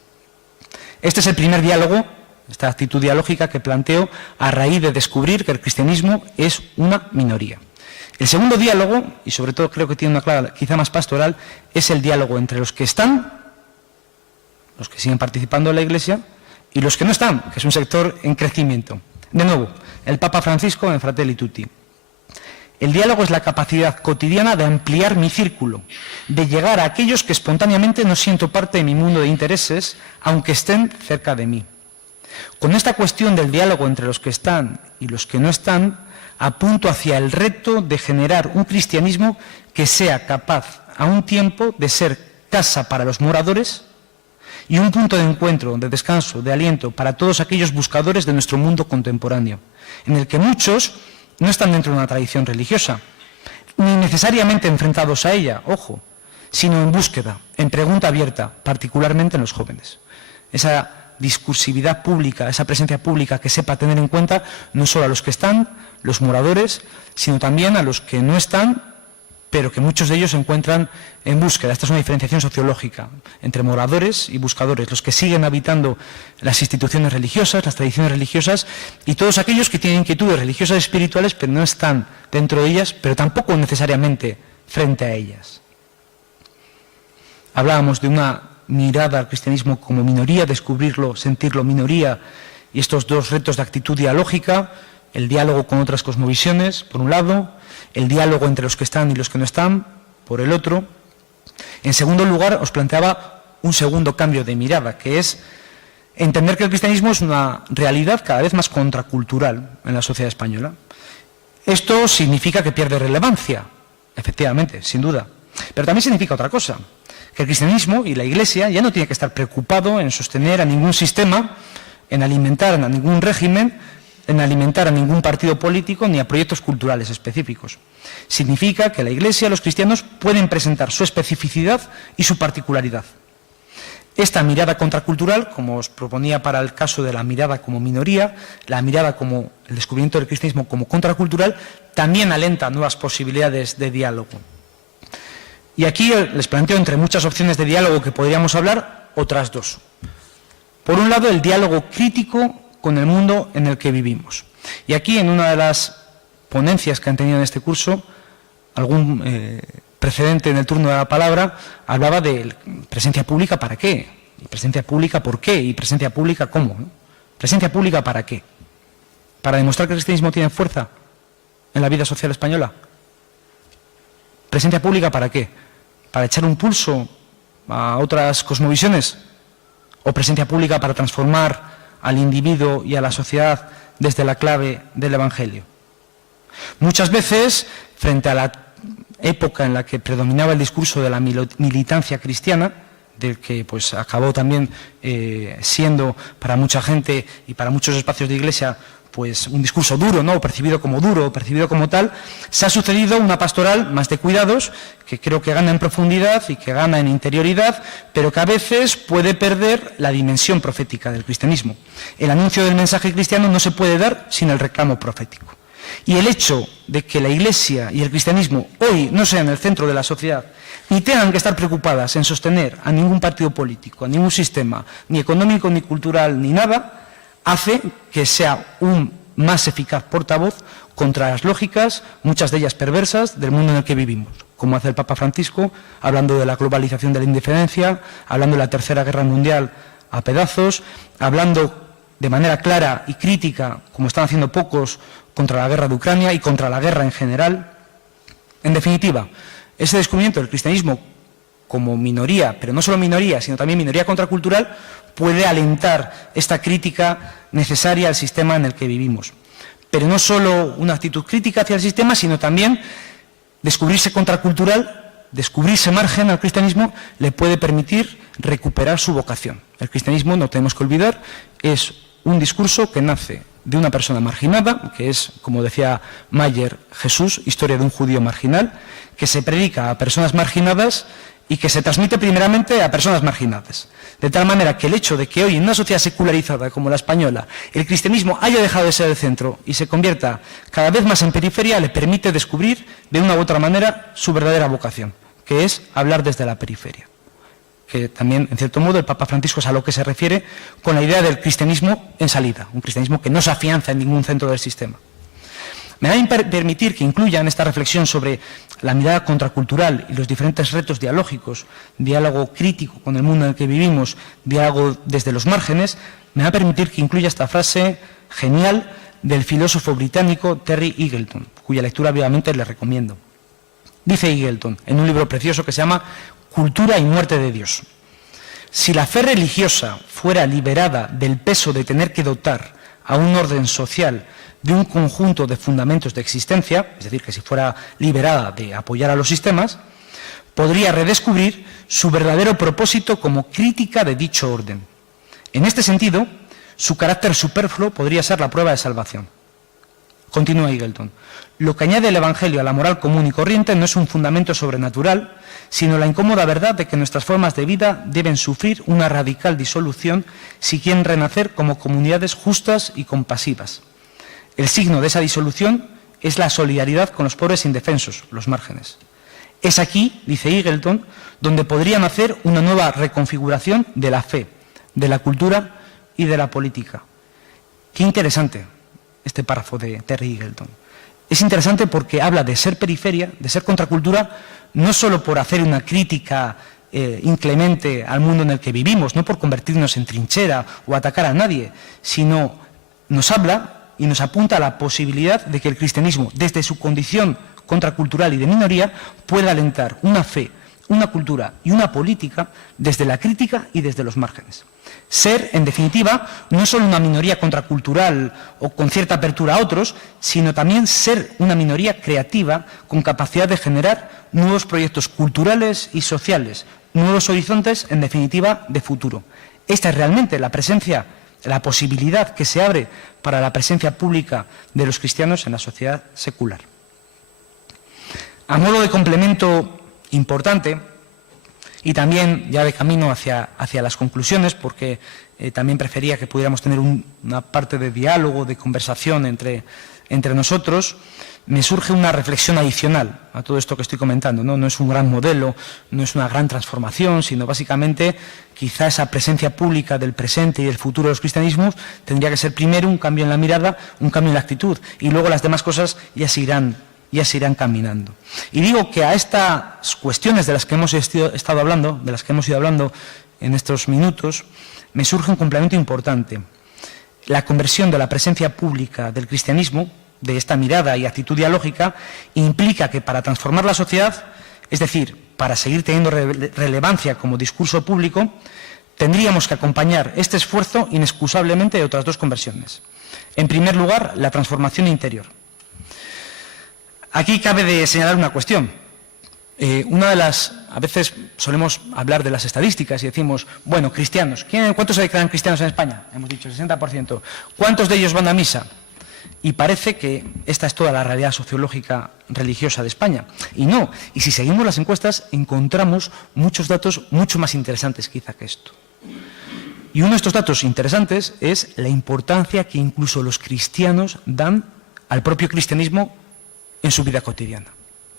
Este es el primer diálogo, esta actitud dialógica que planteo a raíz de descubrir que el cristianismo es una minoría. El segundo diálogo, y sobre todo creo que tiene una clave quizá más pastoral, es el diálogo entre los que están, los que siguen participando en la Iglesia, y los que no están, que es un sector en crecimiento. De nuevo, el Papa Francisco en Fratelli Tutti. El diálogo es la capacidad cotidiana de ampliar mi círculo, de llegar a aquellos que espontáneamente no siento parte de mi mundo de intereses, aunque estén cerca de mí. Con esta cuestión del diálogo entre los que están y los que no están, apunto hacia el reto de generar un cristianismo que sea capaz a un tiempo de ser casa para los moradores y un punto de encuentro, de descanso, de aliento para todos aquellos buscadores de nuestro mundo contemporáneo, en el que muchos no están dentro de una tradición religiosa, ni necesariamente enfrentados a ella, ojo, sino en búsqueda, en pregunta abierta, particularmente en los jóvenes. Esa discursividad pública, esa presencia pública que sepa tener en cuenta no solo a los que están, los moradores, sino también a los que no están, pero que muchos de ellos se encuentran en búsqueda. Esta es una diferenciación sociológica entre moradores y buscadores, los que siguen habitando las instituciones religiosas, las tradiciones religiosas, y todos aquellos que tienen inquietudes religiosas y espirituales, pero no están dentro de ellas, pero tampoco necesariamente frente a ellas. Hablábamos de una mirada al cristianismo como minoría, descubrirlo, sentirlo minoría, y estos dos retos de actitud dialógica, el diálogo con otras cosmovisiones, por un lado, el diálogo entre los que están y los que no están, por el otro. En segundo lugar, os planteaba un segundo cambio de mirada, que es entender que el cristianismo es una realidad cada vez más contracultural en la sociedad española. Esto significa que pierde relevancia, efectivamente, sin duda, pero también significa otra cosa, que el cristianismo y la Iglesia ya no tiene que estar preocupado en sostener a ningún sistema, en alimentar a ningún régimen, en alimentar a ningún partido político ni a proyectos culturales específicos. Significa que la Iglesia y los cristianos pueden presentar su especificidad y su particularidad. Esta mirada contracultural, como os proponía para el caso de la mirada como minoría, la mirada como el descubrimiento del cristianismo como contracultural, también alenta nuevas posibilidades de diálogo. Y aquí les planteo, entre muchas opciones de diálogo que podríamos hablar, otras dos. Por un lado, el diálogo crítico con el mundo en el que vivimos. Y aquí, en una de las ponencias que han tenido en este curso, algún precedente en el turno de la palabra hablaba de presencia pública para qué, y presencia pública por qué, y presencia pública cómo, ¿no? Presencia pública para qué. Para demostrar que el cristianismo tiene fuerza en la vida social española. Presencia pública para qué. Para echar un pulso a otras cosmovisiones, o presencia pública para transformar al individuo y a la sociedad desde la clave del Evangelio. Muchas veces, frente a la época en la que predominaba el discurso de la militancia cristiana, del que pues acabó también siendo para mucha gente y para muchos espacios de Iglesia pues un discurso duro, ¿no? Percibido como tal, se ha sucedido una pastoral más de cuidados, que creo que gana en profundidad y que gana en interioridad, pero que a veces puede perder la dimensión profética del cristianismo. El anuncio del mensaje cristiano no se puede dar sin el reclamo profético. Y el hecho de que la Iglesia y el cristianismo hoy no sean el centro de la sociedad, ni tengan que estar preocupadas en sostener a ningún partido político, a ningún sistema, ni económico, ni cultural, ni nada, hace que sea un más eficaz portavoz contra las lógicas, muchas de ellas perversas, del mundo en el que vivimos, como hace el Papa Francisco, hablando de la globalización de la indiferencia, hablando de la Tercera Guerra Mundial a pedazos, hablando de manera clara y crítica, como están haciendo pocos, contra la guerra de Ucrania y contra la guerra en general. En definitiva, ese descubrimiento del cristianismo como minoría, pero no solo minoría, sino también minoría contracultural, puede alentar esta crítica necesaria al sistema en el que vivimos. Pero no solo una actitud crítica hacia el sistema, sino también descubrirse contracultural descubrir ese margen al cristianismo le puede permitir recuperar su vocación. El cristianismo, no tenemos que olvidar, es un discurso que nace de una persona marginada, que es, como decía Mayer, Jesús, historia de un judío marginal, que se predica a personas marginadas y que se transmite primeramente a personas marginadas. De tal manera que el hecho de que hoy en una sociedad secularizada como la española el cristianismo haya dejado de ser el centro y se convierta cada vez más en periferia le permite descubrir de una u otra manera su verdadera vocación, que es hablar desde la periferia. Que también, en cierto modo, el Papa Francisco es a lo que se refiere con la idea del cristianismo en salida, un cristianismo que no se afianza en ningún centro del sistema. Me va a permitir que incluya en esta reflexión sobre la mirada contracultural y los diferentes retos dialógicos, diálogo crítico con el mundo en el que vivimos, diálogo desde los márgenes, me va a permitir que incluya esta frase genial del filósofo británico Terry Eagleton, cuya lectura vivamente le recomiendo. Dice Eagleton, en un libro precioso que se llama Cultura y muerte de Dios: si la fe religiosa fuera liberada del peso de tener que dotar a un orden social de un conjunto de fundamentos de existencia, es decir, que si fuera liberada de apoyar a los sistemas, podría redescubrir su verdadero propósito como crítica de dicho orden. En este sentido, su carácter superfluo podría ser la prueba de salvación. Continúa Eagleton. Lo que añade el Evangelio a la moral común y corriente no es un fundamento sobrenatural, sino la incómoda verdad de que nuestras formas de vida deben sufrir una radical disolución si quieren renacer como comunidades justas y compasivas. El signo de esa disolución es la solidaridad con los pobres indefensos, los márgenes. Es aquí, dice Eagleton, donde podría nacer una nueva reconfiguración de la fe, de la cultura y de la política. Qué interesante este párrafo de Terry Eagleton. Es interesante porque habla de ser periferia, de ser contracultura, no solo por hacer una crítica inclemente al mundo en el que vivimos, no por convertirnos en trinchera o atacar a nadie, sino nos habla y nos apunta a la posibilidad de que el cristianismo, desde su condición contracultural y de minoría, pueda alentar una fe, una cultura y una política desde la crítica y desde los márgenes. Ser, en definitiva, no solo una minoría contracultural o con cierta apertura a otros, sino también ser una minoría creativa con capacidad de generar nuevos proyectos culturales y sociales, nuevos horizontes, en definitiva, de futuro. Esta es realmente la presencia, la posibilidad que se abre para la presencia pública de los cristianos en la sociedad secular. A modo de complemento importante, y también ya de camino hacia las conclusiones, porque también prefería que pudiéramos tener una parte de diálogo, de conversación entre nosotros, me surge una reflexión adicional a todo esto que estoy comentando, ¿no? No es un gran modelo, no es una gran transformación, sino básicamente quizá esa presencia pública del presente y del futuro de los cristianismos tendría que ser primero un cambio en la mirada, un cambio en la actitud, y luego las demás cosas ya se irán caminando. Y digo que a estas cuestiones de las que hemos estado hablando, de las que hemos ido hablando en estos minutos, me surge un complemento importante. La conversión de la presencia pública del cristianismo, de esta mirada y actitud dialógica, implica que para transformar la sociedad, es decir, para seguir teniendo relevancia como discurso público, tendríamos que acompañar este esfuerzo inexcusablemente de otras dos conversiones. En primer lugar, la transformación interior. Aquí cabe de señalar una cuestión. A veces solemos hablar de las estadísticas y decimos, bueno, cristianos, ¿cuántos se declaran cristianos en España? Hemos dicho 60%. ¿Cuántos de ellos van a misa? Y parece que esta es toda la realidad sociológica religiosa de España. Y no, y si seguimos las encuestas encontramos muchos datos mucho más interesantes quizá que esto. Y uno de estos datos interesantes es la importancia que incluso los cristianos dan al propio cristianismo en su vida cotidiana,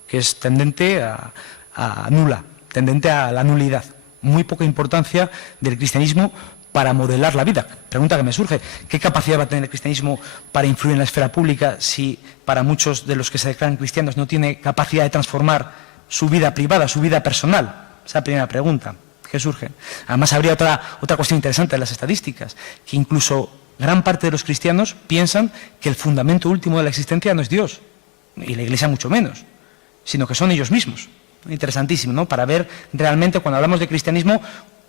que es tendente a nula, tendente a la nulidad. Muy poca importancia del cristianismo para modelar la vida. Pregunta que me surge, ¿qué capacidad va a tener el cristianismo para influir en la esfera pública si para muchos de los que se declaran cristianos no tiene capacidad de transformar su vida privada, su vida personal? Esa es la primera pregunta que surge. Además, habría otra cuestión interesante de las estadísticas, que incluso gran parte de los cristianos piensan que el fundamento último de la existencia no es Dios, y la Iglesia mucho menos, sino que son ellos mismos. Interesantísimo, ¿no? Para ver realmente, cuando hablamos de cristianismo,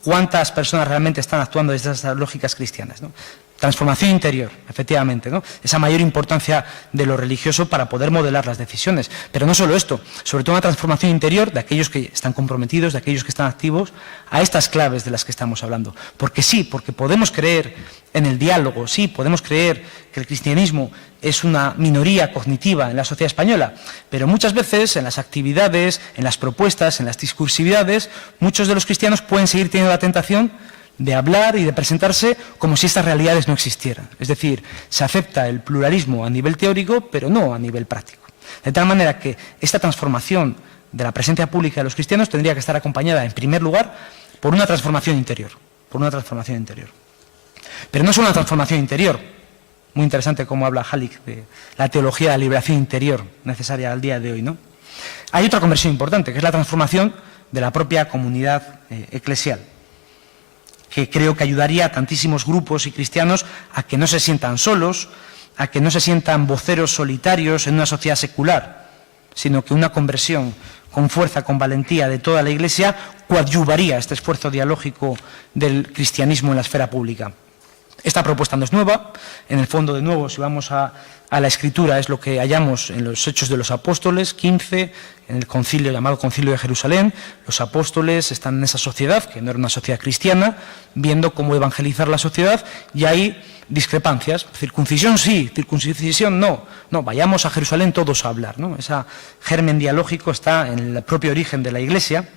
cuántas personas realmente están actuando desde esas lógicas cristianas, ¿no? Transformación interior, efectivamente, ¿no? Esa mayor importancia de lo religioso para poder modelar las decisiones. Pero no solo esto, sobre todo una transformación interior de aquellos que están comprometidos, de aquellos que están activos, a estas claves de las que estamos hablando. Porque sí, porque podemos creer en el diálogo, sí, podemos creer que el cristianismo es una minoría cognitiva en la sociedad española, pero muchas veces en las actividades, en las propuestas, en las discursividades, muchos de los cristianos pueden seguir teniendo la tentación de hablar y de presentarse como si estas realidades no existieran. Es decir, se acepta el pluralismo a nivel teórico, pero no a nivel práctico. De tal manera que esta transformación de la presencia pública de los cristianos tendría que estar acompañada, en primer lugar, por una transformación interior. Por una transformación interior. Pero no es una transformación interior. Muy interesante cómo habla Halleck de la teología de la liberación interior necesaria al día de hoy, ¿no? Hay otra conversión importante, que es la transformación de la propia comunidad eclesial, que creo que ayudaría a tantísimos grupos y cristianos a que no se sientan solos, a que no se sientan voceros solitarios en una sociedad secular, sino que una conversión con fuerza, con valentía de toda la Iglesia coadyuvaría este esfuerzo dialógico del cristianismo en la esfera pública. Esta propuesta no es nueva, en el fondo, de nuevo, si vamos a la Escritura, es lo que hallamos en los Hechos de los Apóstoles, 15, en el concilio llamado Concilio de Jerusalén. Los apóstoles están en esa sociedad, que no era una sociedad cristiana, viendo cómo evangelizar la sociedad, y hay discrepancias. Circuncisión sí, circuncisión no. No, vayamos a Jerusalén todos a hablar, ¿no? Ese germen dialógico está en el propio origen de la Iglesia.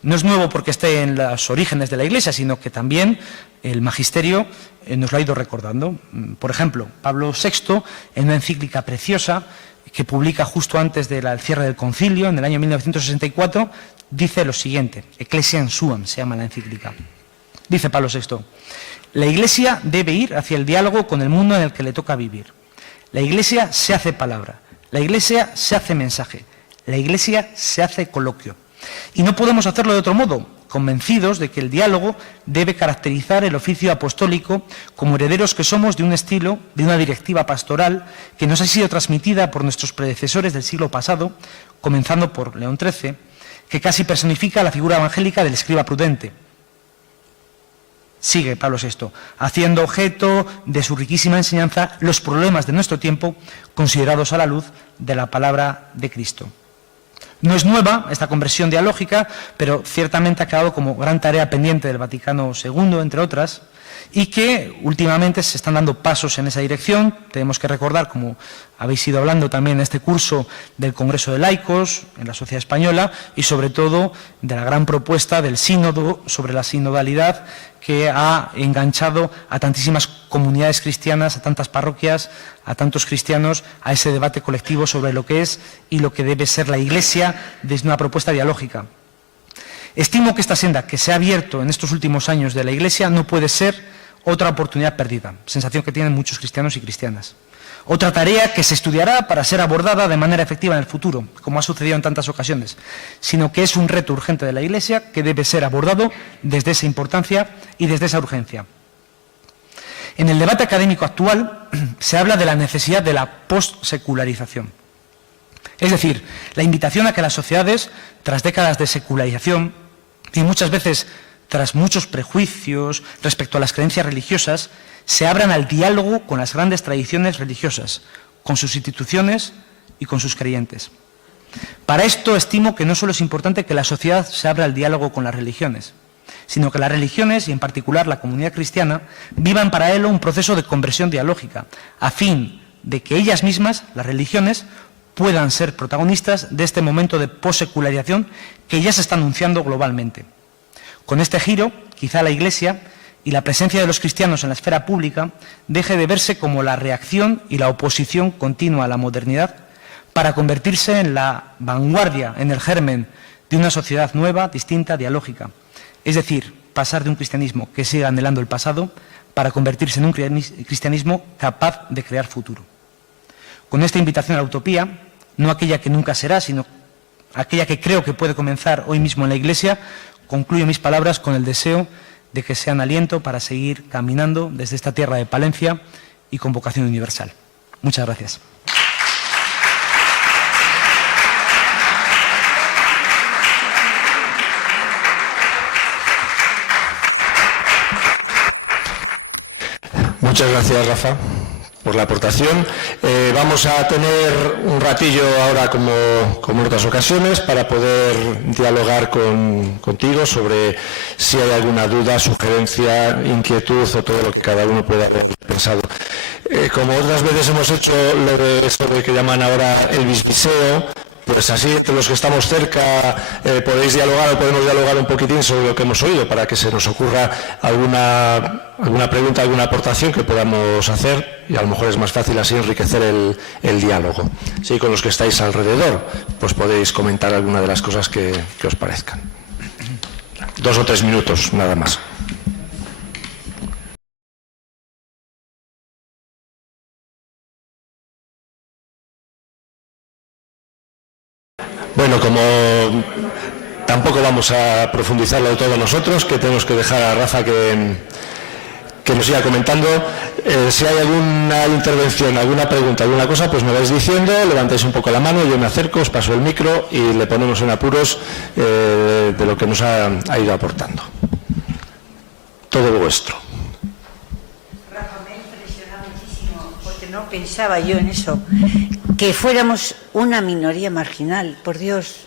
No es nuevo porque esté en los orígenes de la Iglesia, sino que también el magisterio nos lo ha ido recordando. Por ejemplo, Pablo VI, en una encíclica preciosa que publica justo antes del cierre del concilio, en el año 1964, dice lo siguiente: Ecclesiam Suam se llama la encíclica. Dice Pablo VI: la Iglesia debe ir hacia el diálogo con el mundo en el que le toca vivir. La Iglesia se hace palabra, la Iglesia se hace mensaje, la Iglesia se hace coloquio. Y no podemos hacerlo de otro modo, convencidos de que el diálogo debe caracterizar el oficio apostólico como herederos que somos de un estilo, de una directiva pastoral que nos ha sido transmitida por nuestros predecesores del siglo pasado, comenzando por León XIII, que casi personifica la figura evangélica del escriba prudente. Sigue Pablo VI, haciendo objeto de su riquísima enseñanza los problemas de nuestro tiempo considerados a la luz de la palabra de Cristo. No es nueva esta conversión dialógica, pero ciertamente ha quedado como gran tarea pendiente del Vaticano II, entre otras, y que últimamente se están dando pasos en esa dirección. Tenemos que recordar, como habéis ido hablando también en este curso, del Congreso de Laicos en la sociedad española y sobre todo de la gran propuesta del sínodo sobre la sinodalidad, que ha enganchado a tantísimas comunidades cristianas, a tantas parroquias, a tantos cristianos, a ese debate colectivo sobre lo que es y lo que debe ser la Iglesia desde una propuesta dialógica. Estimo que esta senda que se ha abierto en estos últimos años de la Iglesia no puede ser otra oportunidad perdida, sensación que tienen muchos cristianos y cristianas. Otra tarea que se estudiará para ser abordada de manera efectiva en el futuro, como ha sucedido en tantas ocasiones, sino que es un reto urgente de la Iglesia que debe ser abordado desde esa importancia y desde esa urgencia. En el debate académico actual se habla de la necesidad de la postsecularización. Es decir, la invitación a que las sociedades, tras décadas de secularización y muchas veces tras muchos prejuicios respecto a las creencias religiosas, se abran al diálogo con las grandes tradiciones religiosas, con sus instituciones y con sus creyentes. Para esto estimo que no solo es importante que la sociedad se abra al diálogo con las religiones, sino que las religiones, y en particular la comunidad cristiana, vivan para ello un proceso de conversión dialógica, a fin de que ellas mismas, las religiones, puedan ser protagonistas de este momento de possecularización que ya se está anunciando globalmente. Con este giro, quizá la Iglesia y la presencia de los cristianos en la esfera pública deje de verse como la reacción y la oposición continua a la modernidad para convertirse en la vanguardia, en el germen de una sociedad nueva, distinta, dialógica. Es decir, pasar de un cristianismo que siga anhelando el pasado para convertirse en un cristianismo capaz de crear futuro. Con esta invitación a la utopía, no aquella que nunca será, sino aquella que creo que puede comenzar hoy mismo en la Iglesia, concluyo mis palabras con el deseo de que sean aliento para seguir caminando desde esta tierra de Palencia y con vocación universal. Muchas gracias. Muchas gracias, Rafa, por la aportación. Vamos a tener un ratillo ahora, como en otras ocasiones, para poder dialogar contigo sobre si hay alguna duda, sugerencia, inquietud o todo lo que cada uno pueda haber pensado. Como otras veces hemos hecho lo de esto de que llaman ahora el bisbiseo, pues así, entre los que estamos cerca, podéis dialogar o podemos dialogar un poquitín sobre lo que hemos oído para que se nos ocurra alguna pregunta, alguna aportación que podamos hacer, y a lo mejor es más fácil así enriquecer el diálogo. Sí, con los que estáis alrededor, pues podéis comentar alguna de las cosas que os parezcan. 2 o 3 minutos, nada más. Bueno, como tampoco vamos a profundizarlo de todo nosotros, que tenemos que dejar a Rafa que nos siga comentando. Si hay alguna intervención, alguna pregunta, alguna cosa, pues me vais diciendo, levantáis un poco la mano, yo me acerco, os paso el micro y le ponemos en apuros de lo que nos ha ido aportando. Todo vuestro. Rafa, me ha impresionado muchísimo, porque no pensaba yo en eso, que fuéramos una minoría marginal, por Dios.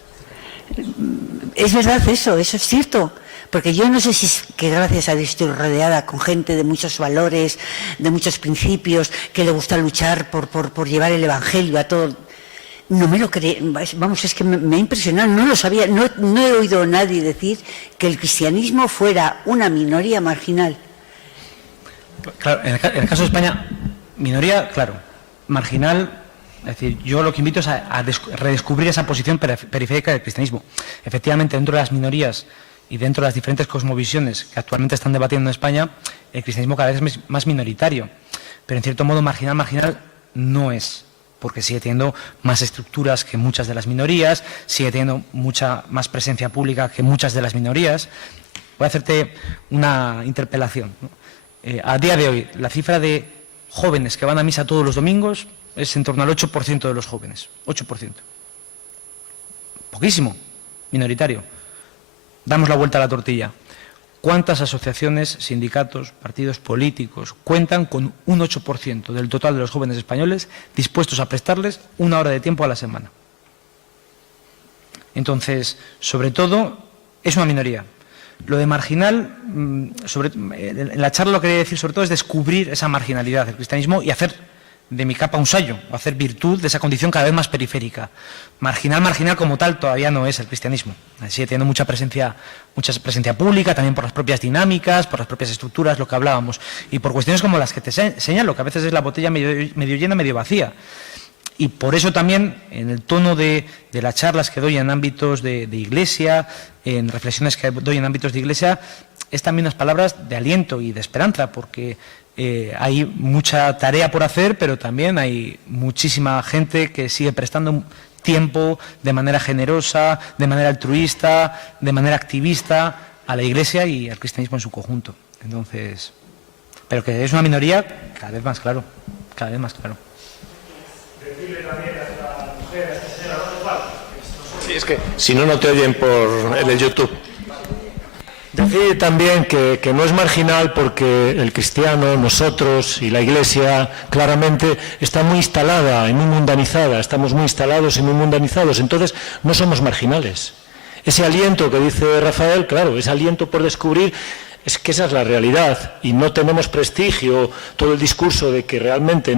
Es verdad eso es cierto, porque yo no sé si es que gracias a Dios estoy rodeada con gente de muchos valores, de muchos principios, que le gusta luchar por llevar el Evangelio a todo. No me lo creo, vamos, es que me ha impresionado, no lo sabía, no he oído a nadie decir que el cristianismo fuera una minoría marginal. Claro, en el caso de España, minoría, claro, marginal. Es decir, yo lo que invito es a redescubrir esa posición periférica del cristianismo. Efectivamente, dentro de las minorías y dentro de las diferentes cosmovisiones que actualmente están debatiendo en España, el cristianismo cada vez es más minoritario. Pero en cierto modo, marginal no es, porque sigue teniendo más estructuras que muchas de las minorías, sigue teniendo mucha más presencia pública que muchas de las minorías. Voy a hacerte una interpelación, ¿no? A día de hoy, la cifra de jóvenes que van a misa todos los domingos es en torno al 8% de los jóvenes. 8%. Poquísimo, minoritario. Damos la vuelta a la tortilla. ¿Cuántas asociaciones, sindicatos, partidos políticos cuentan con un 8% del total de los jóvenes españoles dispuestos a prestarles 1 hora de tiempo a la semana? Entonces, sobre todo, es una minoría. Lo de marginal, en la charla lo que quería decir sobre todo es descubrir esa marginalidad del cristianismo y hacer de mi capa un sayo, hacer virtud de esa condición cada vez más periférica. Marginal como tal todavía no es el cristianismo. Sigue teniendo mucha presencia pública, también por las propias dinámicas, por las propias estructuras, lo que hablábamos, y por cuestiones como las que te señalo, que a veces es la botella medio llena, medio vacía. Y por eso también, en el tono de las charlas que doy en ámbitos de iglesia, en reflexiones que doy en ámbitos de iglesia, es también unas palabras de aliento y de esperanza, porque hay mucha tarea por hacer, pero también hay muchísima gente que sigue prestando tiempo de manera generosa, de manera altruista, de manera activista a la Iglesia y al cristianismo en su conjunto. Entonces, pero que es una minoría cada vez más claro, cada vez más claro. Decirle también a la mujer, a esta señora, no igual. Sí, es que si no te oyen en el YouTube. Decir también que no es marginal porque el cristiano, nosotros y la Iglesia claramente está muy instalada y muy mundanizada, estamos muy instalados y muy mundanizados, entonces no somos marginales. Ese aliento que dice Rafael, claro, ese aliento por descubrir, es que esa es la realidad y no tenemos prestigio, todo el discurso de que realmente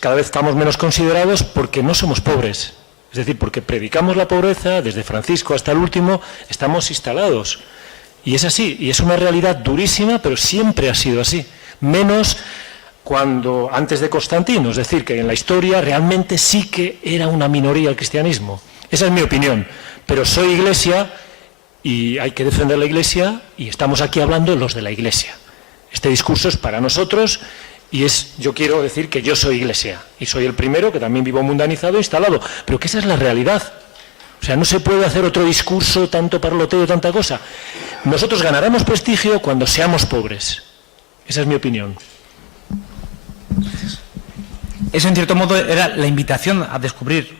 cada vez estamos menos considerados porque no somos pobres. Es decir, porque predicamos la pobreza, desde Francisco hasta el último, estamos instalados. Y es así, y es una realidad durísima, pero siempre ha sido así. Menos cuando, antes de Constantino, es decir, que en la historia realmente sí que era una minoría el cristianismo. Esa es mi opinión. Pero soy Iglesia y hay que defender la Iglesia y estamos aquí hablando los de la Iglesia. Este discurso es para nosotros. Yo quiero decir que yo soy Iglesia y soy el primero que también vivo mundanizado, instalado, pero que esa es la realidad. O sea, no se puede hacer otro discurso, tanto parloteo, tanta cosa. Nosotros ganaremos prestigio cuando seamos pobres. Esa es mi opinión. Eso, en cierto modo, era la invitación a descubrir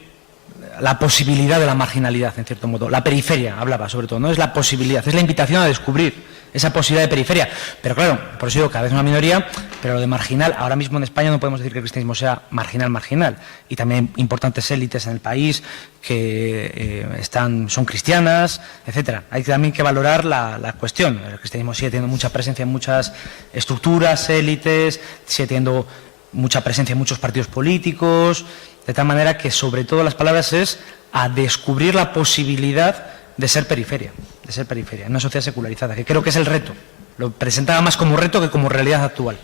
la posibilidad de la marginalidad, en cierto modo. La periferia, hablaba sobre todo, ¿no? Es la posibilidad, es la invitación a descubrir esa posibilidad de periferia. Pero claro, por eso digo, cada vez una minoría, pero lo de marginal, ahora mismo en España no podemos decir que el cristianismo sea marginal. Y también importantes élites en el país que son cristianas, etcétera. Hay también que valorar la cuestión. El cristianismo sigue teniendo mucha presencia en muchas estructuras, élites, sigue teniendo mucha presencia en muchos partidos políticos, de tal manera que sobre todo las palabras es a descubrir la posibilidad de ser periferia, en una sociedad secularizada, que creo que es el reto. Lo presentaba más como reto que como realidad actual.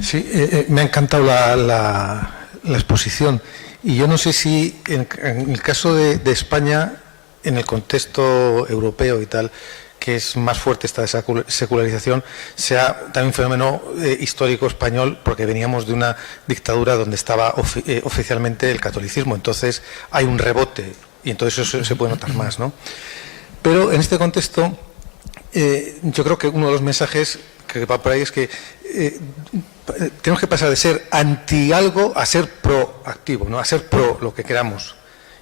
Sí, me ha encantado la exposición. Y yo no sé si en el caso de España, en el contexto europeo y tal, que es más fuerte esta secularización, sea también un fenómeno histórico español, porque veníamos de una dictadura donde estaba oficialmente el catolicismo. Entonces hay un rebote y entonces eso se puede notar más, ¿no? Pero en este contexto, yo creo que uno de los mensajes que va por ahí es que tenemos que pasar de ser anti algo a ser proactivo, ¿no? A ser pro lo que queramos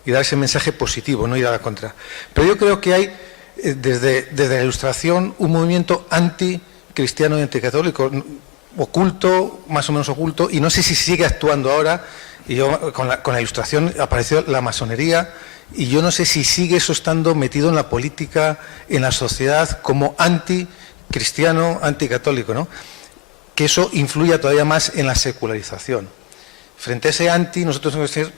y dar ese mensaje positivo, no ir a la contra. Pero yo creo que hay desde la Ilustración un movimiento anticristiano y anticatólico, oculto, más o menos oculto, y no sé si sigue actuando ahora. Y yo, con la Ilustración apareció la masonería, y yo no sé si sigue eso estando metido en la política, en la sociedad, como anticristiano, anticatólico, ¿no? Que eso influya todavía más en la secularización. Frente a ese anti, nosotros tenemos que ser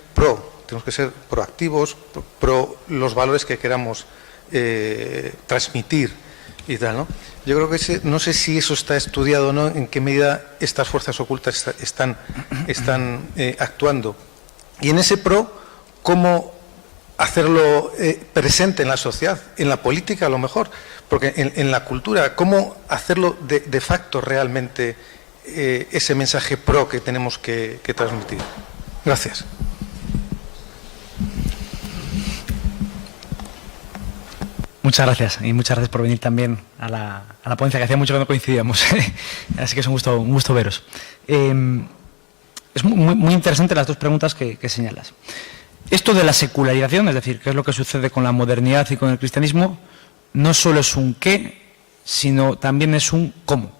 tenemos que ser proactivos, pro los valores que queramos transmitir y tal, ¿no? Yo creo que no sé si eso está estudiado o no, en qué medida estas fuerzas ocultas están actuando. Y en ese pro, ¿cómo hacerlo presente en la sociedad, en la política a lo mejor? Porque en la cultura, ¿cómo hacerlo de facto realmente ese mensaje pro que tenemos que transmitir? Gracias. Muchas gracias, y muchas gracias por venir también a la ponencia, que hacía mucho que no coincidíamos. Así que es un gusto veros. Es muy interesante las dos preguntas que señalas. Esto de la secularización, es decir, qué es lo que sucede con la modernidad y con el cristianismo, no solo es un qué, sino también es un cómo.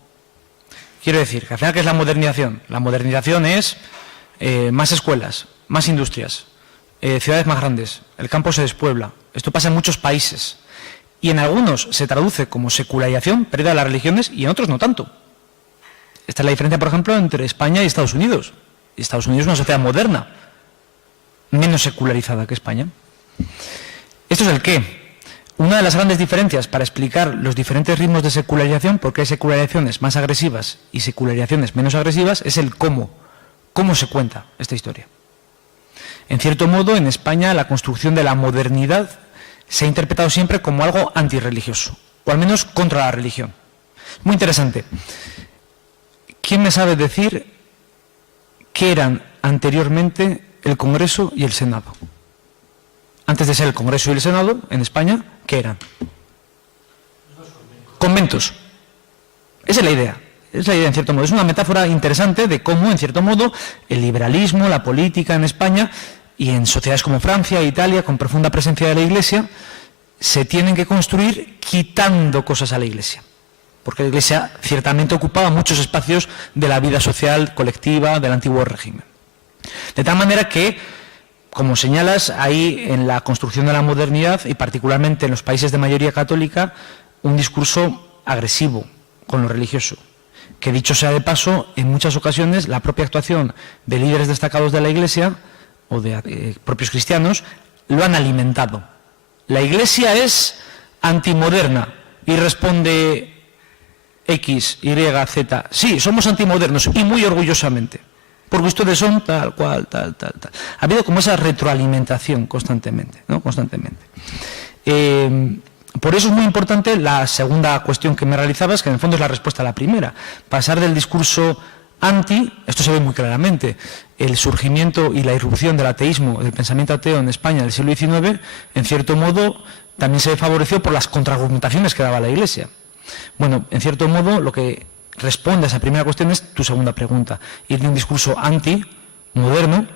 Quiero decir, que al final, ¿qué es la modernización? La modernización es más escuelas, más industrias, ciudades más grandes, el campo se despuebla. Esto pasa en muchos países. Y en algunos se traduce como secularización, pérdida de las religiones, y en otros no tanto. Esta es la diferencia, por ejemplo, entre España y Estados Unidos. Y Estados Unidos es una sociedad moderna, menos secularizada que España. Esto es el qué. Una de las grandes diferencias para explicar los diferentes ritmos de secularización, porque hay secularizaciones más agresivas y secularizaciones menos agresivas, es el cómo. ¿Cómo se cuenta esta historia? En cierto modo, en España, la construcción de la modernidad se ha interpretado siempre como algo antirreligioso, o al menos contra la religión. Muy interesante. ¿Quién me sabe decir qué eran anteriormente el Congreso y el Senado? Antes de ser el Congreso y el Senado, en España, ¿qué eran? Conventos. Esa es la idea. Es la idea, en cierto modo. Es una metáfora interesante de cómo, en cierto modo, el liberalismo, la política en España y en sociedades como Francia e Italia, con profunda presencia de la Iglesia, se tienen que construir quitando cosas a la Iglesia. Porque la Iglesia ciertamente ocupaba muchos espacios de la vida social colectiva del antiguo régimen. De tal manera que, como señalas, hay en la construcción de la modernidad, y particularmente en los países de mayoría católica, un discurso agresivo con lo religioso. Que, dicho sea de paso, en muchas ocasiones la propia actuación de líderes destacados de la Iglesia o de propios cristianos lo han alimentado. La Iglesia es antimoderna y responde X, Y, Z. Sí, somos antimodernos y muy orgullosamente, porque ustedes son tal cual, tal. Ha habido como esa retroalimentación constantemente, ¿no? Constantemente. Por eso es muy importante la segunda cuestión que me realizabas, que en el fondo es la respuesta a la primera. Pasar del discurso anti, esto se ve muy claramente, el surgimiento y la irrupción del ateísmo, del pensamiento ateo en España del siglo XIX, en cierto modo, también se favoreció por las contraargumentaciones que daba la Iglesia. Bueno, en cierto modo, lo que responde a esa primera cuestión es tu segunda pregunta. Ir de un discurso anti-moderno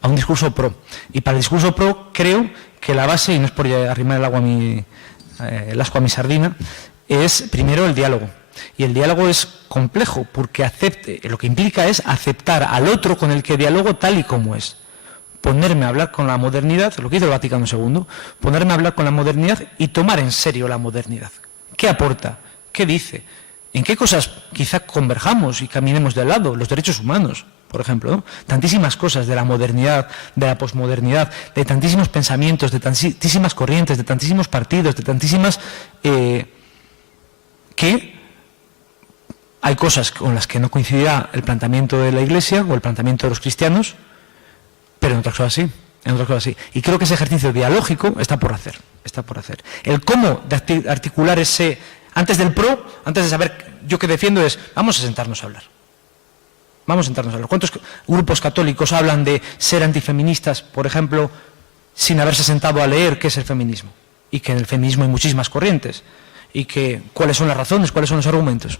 a un discurso pro. Y para el discurso pro creo que la base, y no es por arrimar el asco a mi sardina, es primero el diálogo. Y el diálogo es complejo porque lo que implica es aceptar al otro con el que dialogo tal y como es. Ponerme a hablar con la modernidad, lo que dice el Vaticano II, ponerme a hablar con la modernidad y tomar en serio la modernidad. ¿Qué aporta? ¿Qué dice? ¿En qué cosas quizá converjamos y caminemos de lado? Los derechos humanos, por ejemplo, ¿no? Tantísimas cosas de la modernidad, de la posmodernidad, de tantísimos pensamientos, de tantísimas corrientes, de tantísimos partidos, de tantísimas... que hay cosas con las que no coincidirá el planteamiento de la Iglesia o el planteamiento de los cristianos, pero en otras cosas sí. Y creo que ese ejercicio dialógico está por hacer. El cómo de articular ese... Antes del pro, antes de saber yo qué defiendo es, vamos a sentarnos a hablar. ¿Cuántos grupos católicos hablan de ser antifeministas, por ejemplo, sin haberse sentado a leer qué es el feminismo? Y que en el feminismo hay muchísimas corrientes. Y que cuáles son las razones, cuáles son los argumentos.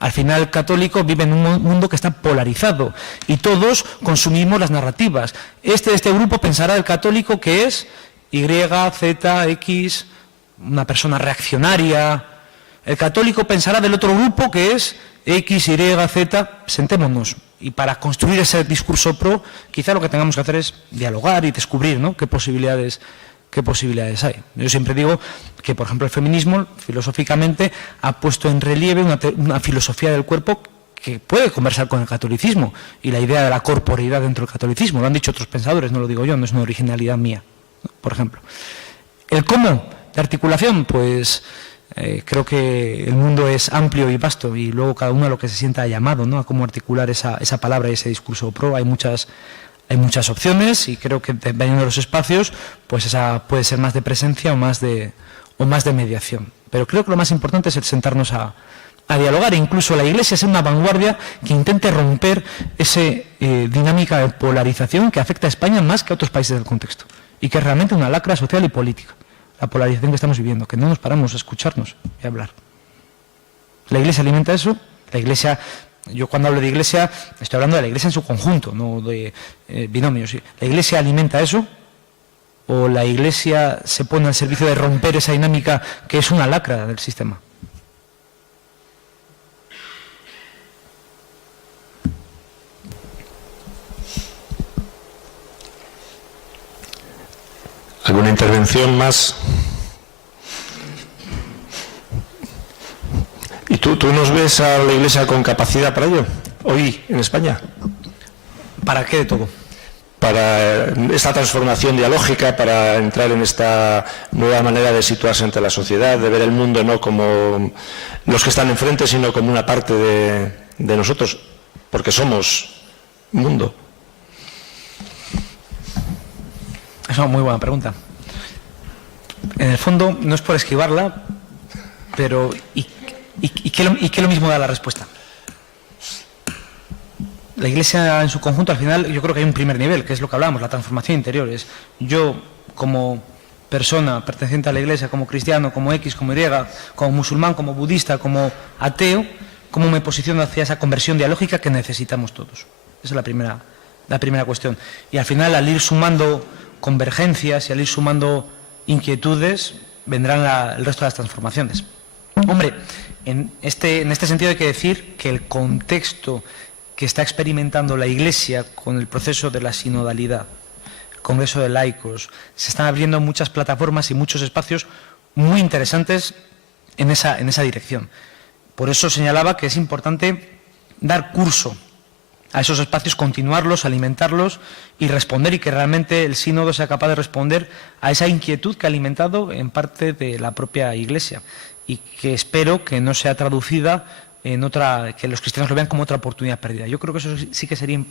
Al final el católico vive en un mundo que está polarizado y todos consumimos las narrativas. Este grupo pensará del católico que es Y, Z, X, una persona reaccionaria. El católico pensará del otro grupo que es X, Y, Z. Sentémonos. Y para construir ese discurso pro, quizá lo que tengamos que hacer es dialogar y descubrir, ¿no?, qué posibilidades hay. Yo siempre digo que, por ejemplo, el feminismo, filosóficamente, ha puesto en relieve una filosofía del cuerpo que puede conversar con el catolicismo y la idea de la corporeidad dentro del catolicismo. Lo han dicho otros pensadores, no lo digo yo, no es una originalidad mía, ¿no?, por ejemplo. El cómo de articulación, pues creo que el mundo es amplio y vasto y luego cada uno a lo que se sienta llamado, ¿no?, a cómo articular esa palabra y ese discurso pro. Hay muchas opciones y creo que dependiendo de los espacios, pues esa puede ser más de presencia o más de mediación. Pero creo que lo más importante es el sentarnos a dialogar. Incluso la Iglesia es una vanguardia que intente romper esa dinámica de polarización que afecta a España más que a otros países del contexto y que es realmente una lacra social y política, la polarización que estamos viviendo, que no nos paramos a escucharnos y a hablar. La Iglesia alimenta eso. La Iglesia... Yo cuando hablo de Iglesia, estoy hablando de la Iglesia en su conjunto, no de binomios. ¿Sí? ¿La Iglesia alimenta eso? ¿O la Iglesia se pone al servicio de romper esa dinámica que es una lacra del sistema? ¿Alguna intervención más? ¿Y tú nos ves a la Iglesia con capacidad para ello, hoy en España? ¿Para qué de todo? Para esta transformación dialógica, para entrar en esta nueva manera de situarse ante la sociedad, de ver el mundo no como los que están enfrente, sino como una parte de nosotros, porque somos mundo. Es una muy buena pregunta. En el fondo, no es por esquivarla, pero ¿y qué lo mismo da la respuesta? La Iglesia en su conjunto, al final, yo creo que hay un primer nivel, que es lo que hablábamos, la transformación interior. Es yo, como persona perteneciente a la Iglesia, como cristiano, como X, como Y, como musulmán, como budista, como ateo, cómo me posiciono hacia esa conversión dialógica que necesitamos todos. Esa es la primera cuestión. Y al final, al ir sumando convergencias y al ir sumando inquietudes, vendrán el resto de las transformaciones. Hombre, en este sentido hay que decir que el contexto que está experimentando la Iglesia con el proceso de la sinodalidad, el Congreso de Laicos, se están abriendo muchas plataformas y muchos espacios muy interesantes en esa dirección. Por eso señalaba que es importante dar curso a esos espacios, continuarlos, alimentarlos y responder, y que realmente el sínodo sea capaz de responder a esa inquietud que ha alimentado en parte de la propia Iglesia y que espero que no sea traducida en otra, que los cristianos lo vean como otra oportunidad perdida. Yo creo que eso sí que sería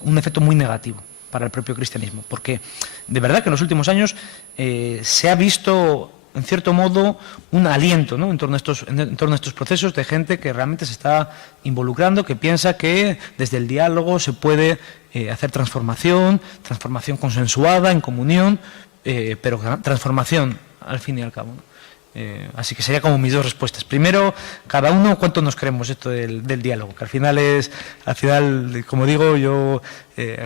un efecto muy negativo para el propio cristianismo, porque de verdad que en los últimos años se ha visto, en cierto modo, un aliento, ¿no?, en torno a estos procesos de gente que realmente se está involucrando, que piensa que desde el diálogo se puede hacer transformación consensuada, en comunión, pero transformación al fin y al cabo, ¿no? Así que sería como mis dos respuestas. Primero, cada uno cuánto nos creemos esto del diálogo, que al final, como digo, yo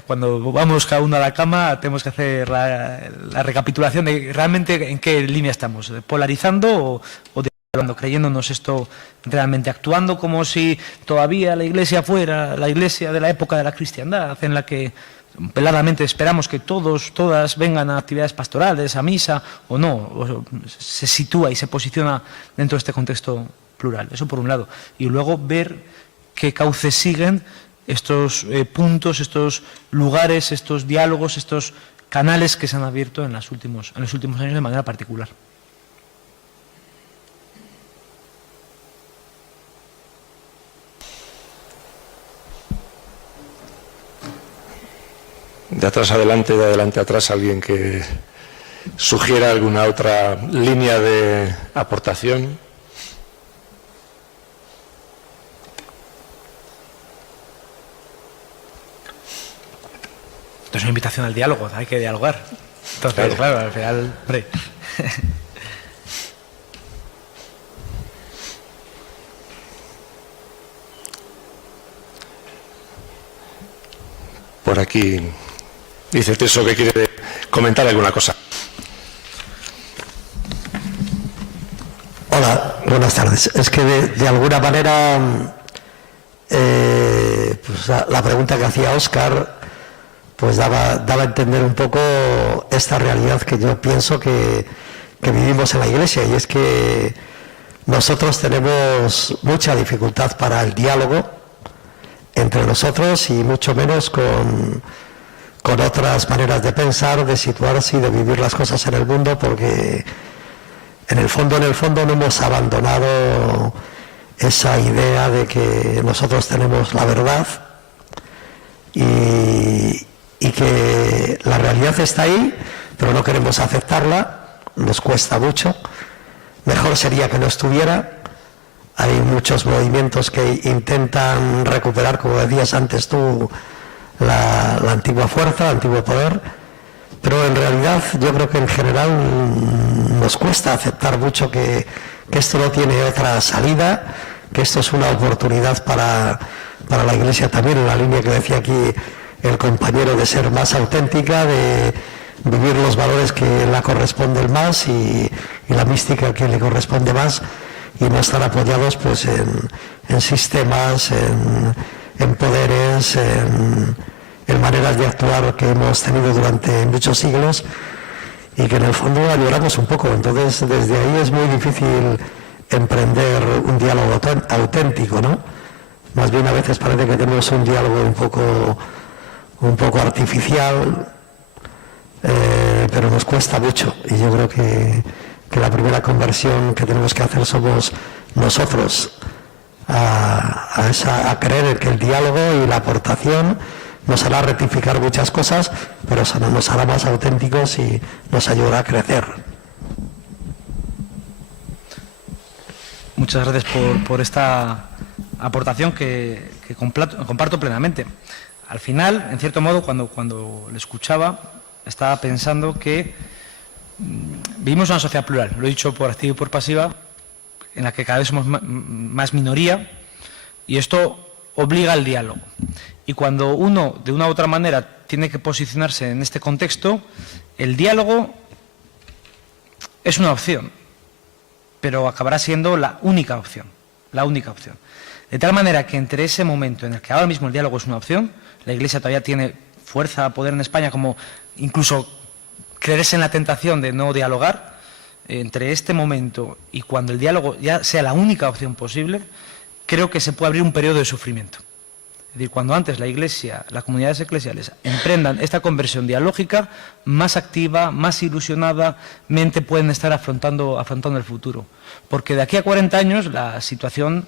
cuando vamos cada uno a la cama tenemos que hacer la recapitulación de realmente en qué línea estamos, polarizando o dialogando, creyéndonos esto realmente, actuando como si todavía la Iglesia fuera la Iglesia de la época de la cristiandad, en la que veladamente esperamos que todas vengan a actividades pastorales, a misa, o no, o se sitúa y se posiciona dentro de este contexto plural. Eso por un lado. Y luego ver qué cauces siguen estos puntos, estos lugares, estos diálogos, estos canales que se han abierto en los últimos años de manera particular. De atrás adelante, de adelante atrás, alguien que sugiera alguna otra línea de aportación. Esto es una invitación al diálogo, hay que dialogar. Entonces, claro, al final, hombre. Por aquí dice Teso que quiere comentar alguna cosa. Hola, buenas tardes. Es que de alguna manera pues la pregunta que hacía Óscar pues daba a entender un poco esta realidad que yo pienso que vivimos en la Iglesia, y es que nosotros tenemos mucha dificultad para el diálogo entre nosotros y mucho menos con otras maneras de pensar, de situarse y de vivir las cosas en el mundo, porque en el fondo no hemos abandonado esa idea de que nosotros tenemos la verdad y que la realidad está ahí, pero no queremos aceptarla, nos cuesta mucho. Mejor sería que no estuviera. Hay muchos movimientos que intentan recuperar, como decías antes tú, la antigua fuerza, el antiguo poder, pero en realidad yo creo que en general nos cuesta aceptar mucho que esto no tiene otra salida, que esto es una oportunidad para la Iglesia también, en la línea que decía aquí el compañero, de ser más auténtica, de vivir los valores que la corresponden más y la mística que le corresponde más, y no estar apoyados pues en sistemas, en poderes, en maneras de actuar que hemos tenido durante muchos siglos y que en el fondo añoramos un poco. Entonces desde ahí es muy difícil emprender un diálogo auténtico, ¿no? Más bien a veces parece que tenemos un diálogo un poco artificial, pero nos cuesta mucho, y yo creo que la primera conversión que tenemos que hacer somos nosotros, a creer en que el diálogo y la aportación nos hará rectificar muchas cosas, pero nos hará más auténticos y nos ayudará a crecer. Muchas gracias por esta aportación que comparto plenamente. Al final, en cierto modo, cuando le escuchaba, estaba pensando que vivimos una sociedad plural, lo he dicho por activa y por pasiva, en la que cada vez somos más minoría, y esto obliga al diálogo. Y cuando uno, de una u otra manera, tiene que posicionarse en este contexto, el diálogo es una opción, pero acabará siendo la única opción. De tal manera que entre ese momento en el que ahora mismo el diálogo es una opción, la Iglesia todavía tiene fuerza, poder en España, como incluso creerse en la tentación de no dialogar, entre este momento y cuando el diálogo ya sea la única opción posible, creo que se puede abrir un periodo de sufrimiento. Es decir, cuando antes la Iglesia, las comunidades eclesiales emprendan esta conversión dialógica, más activa, más ilusionadamente pueden estar afrontando el futuro. Porque de aquí a 40 años la situación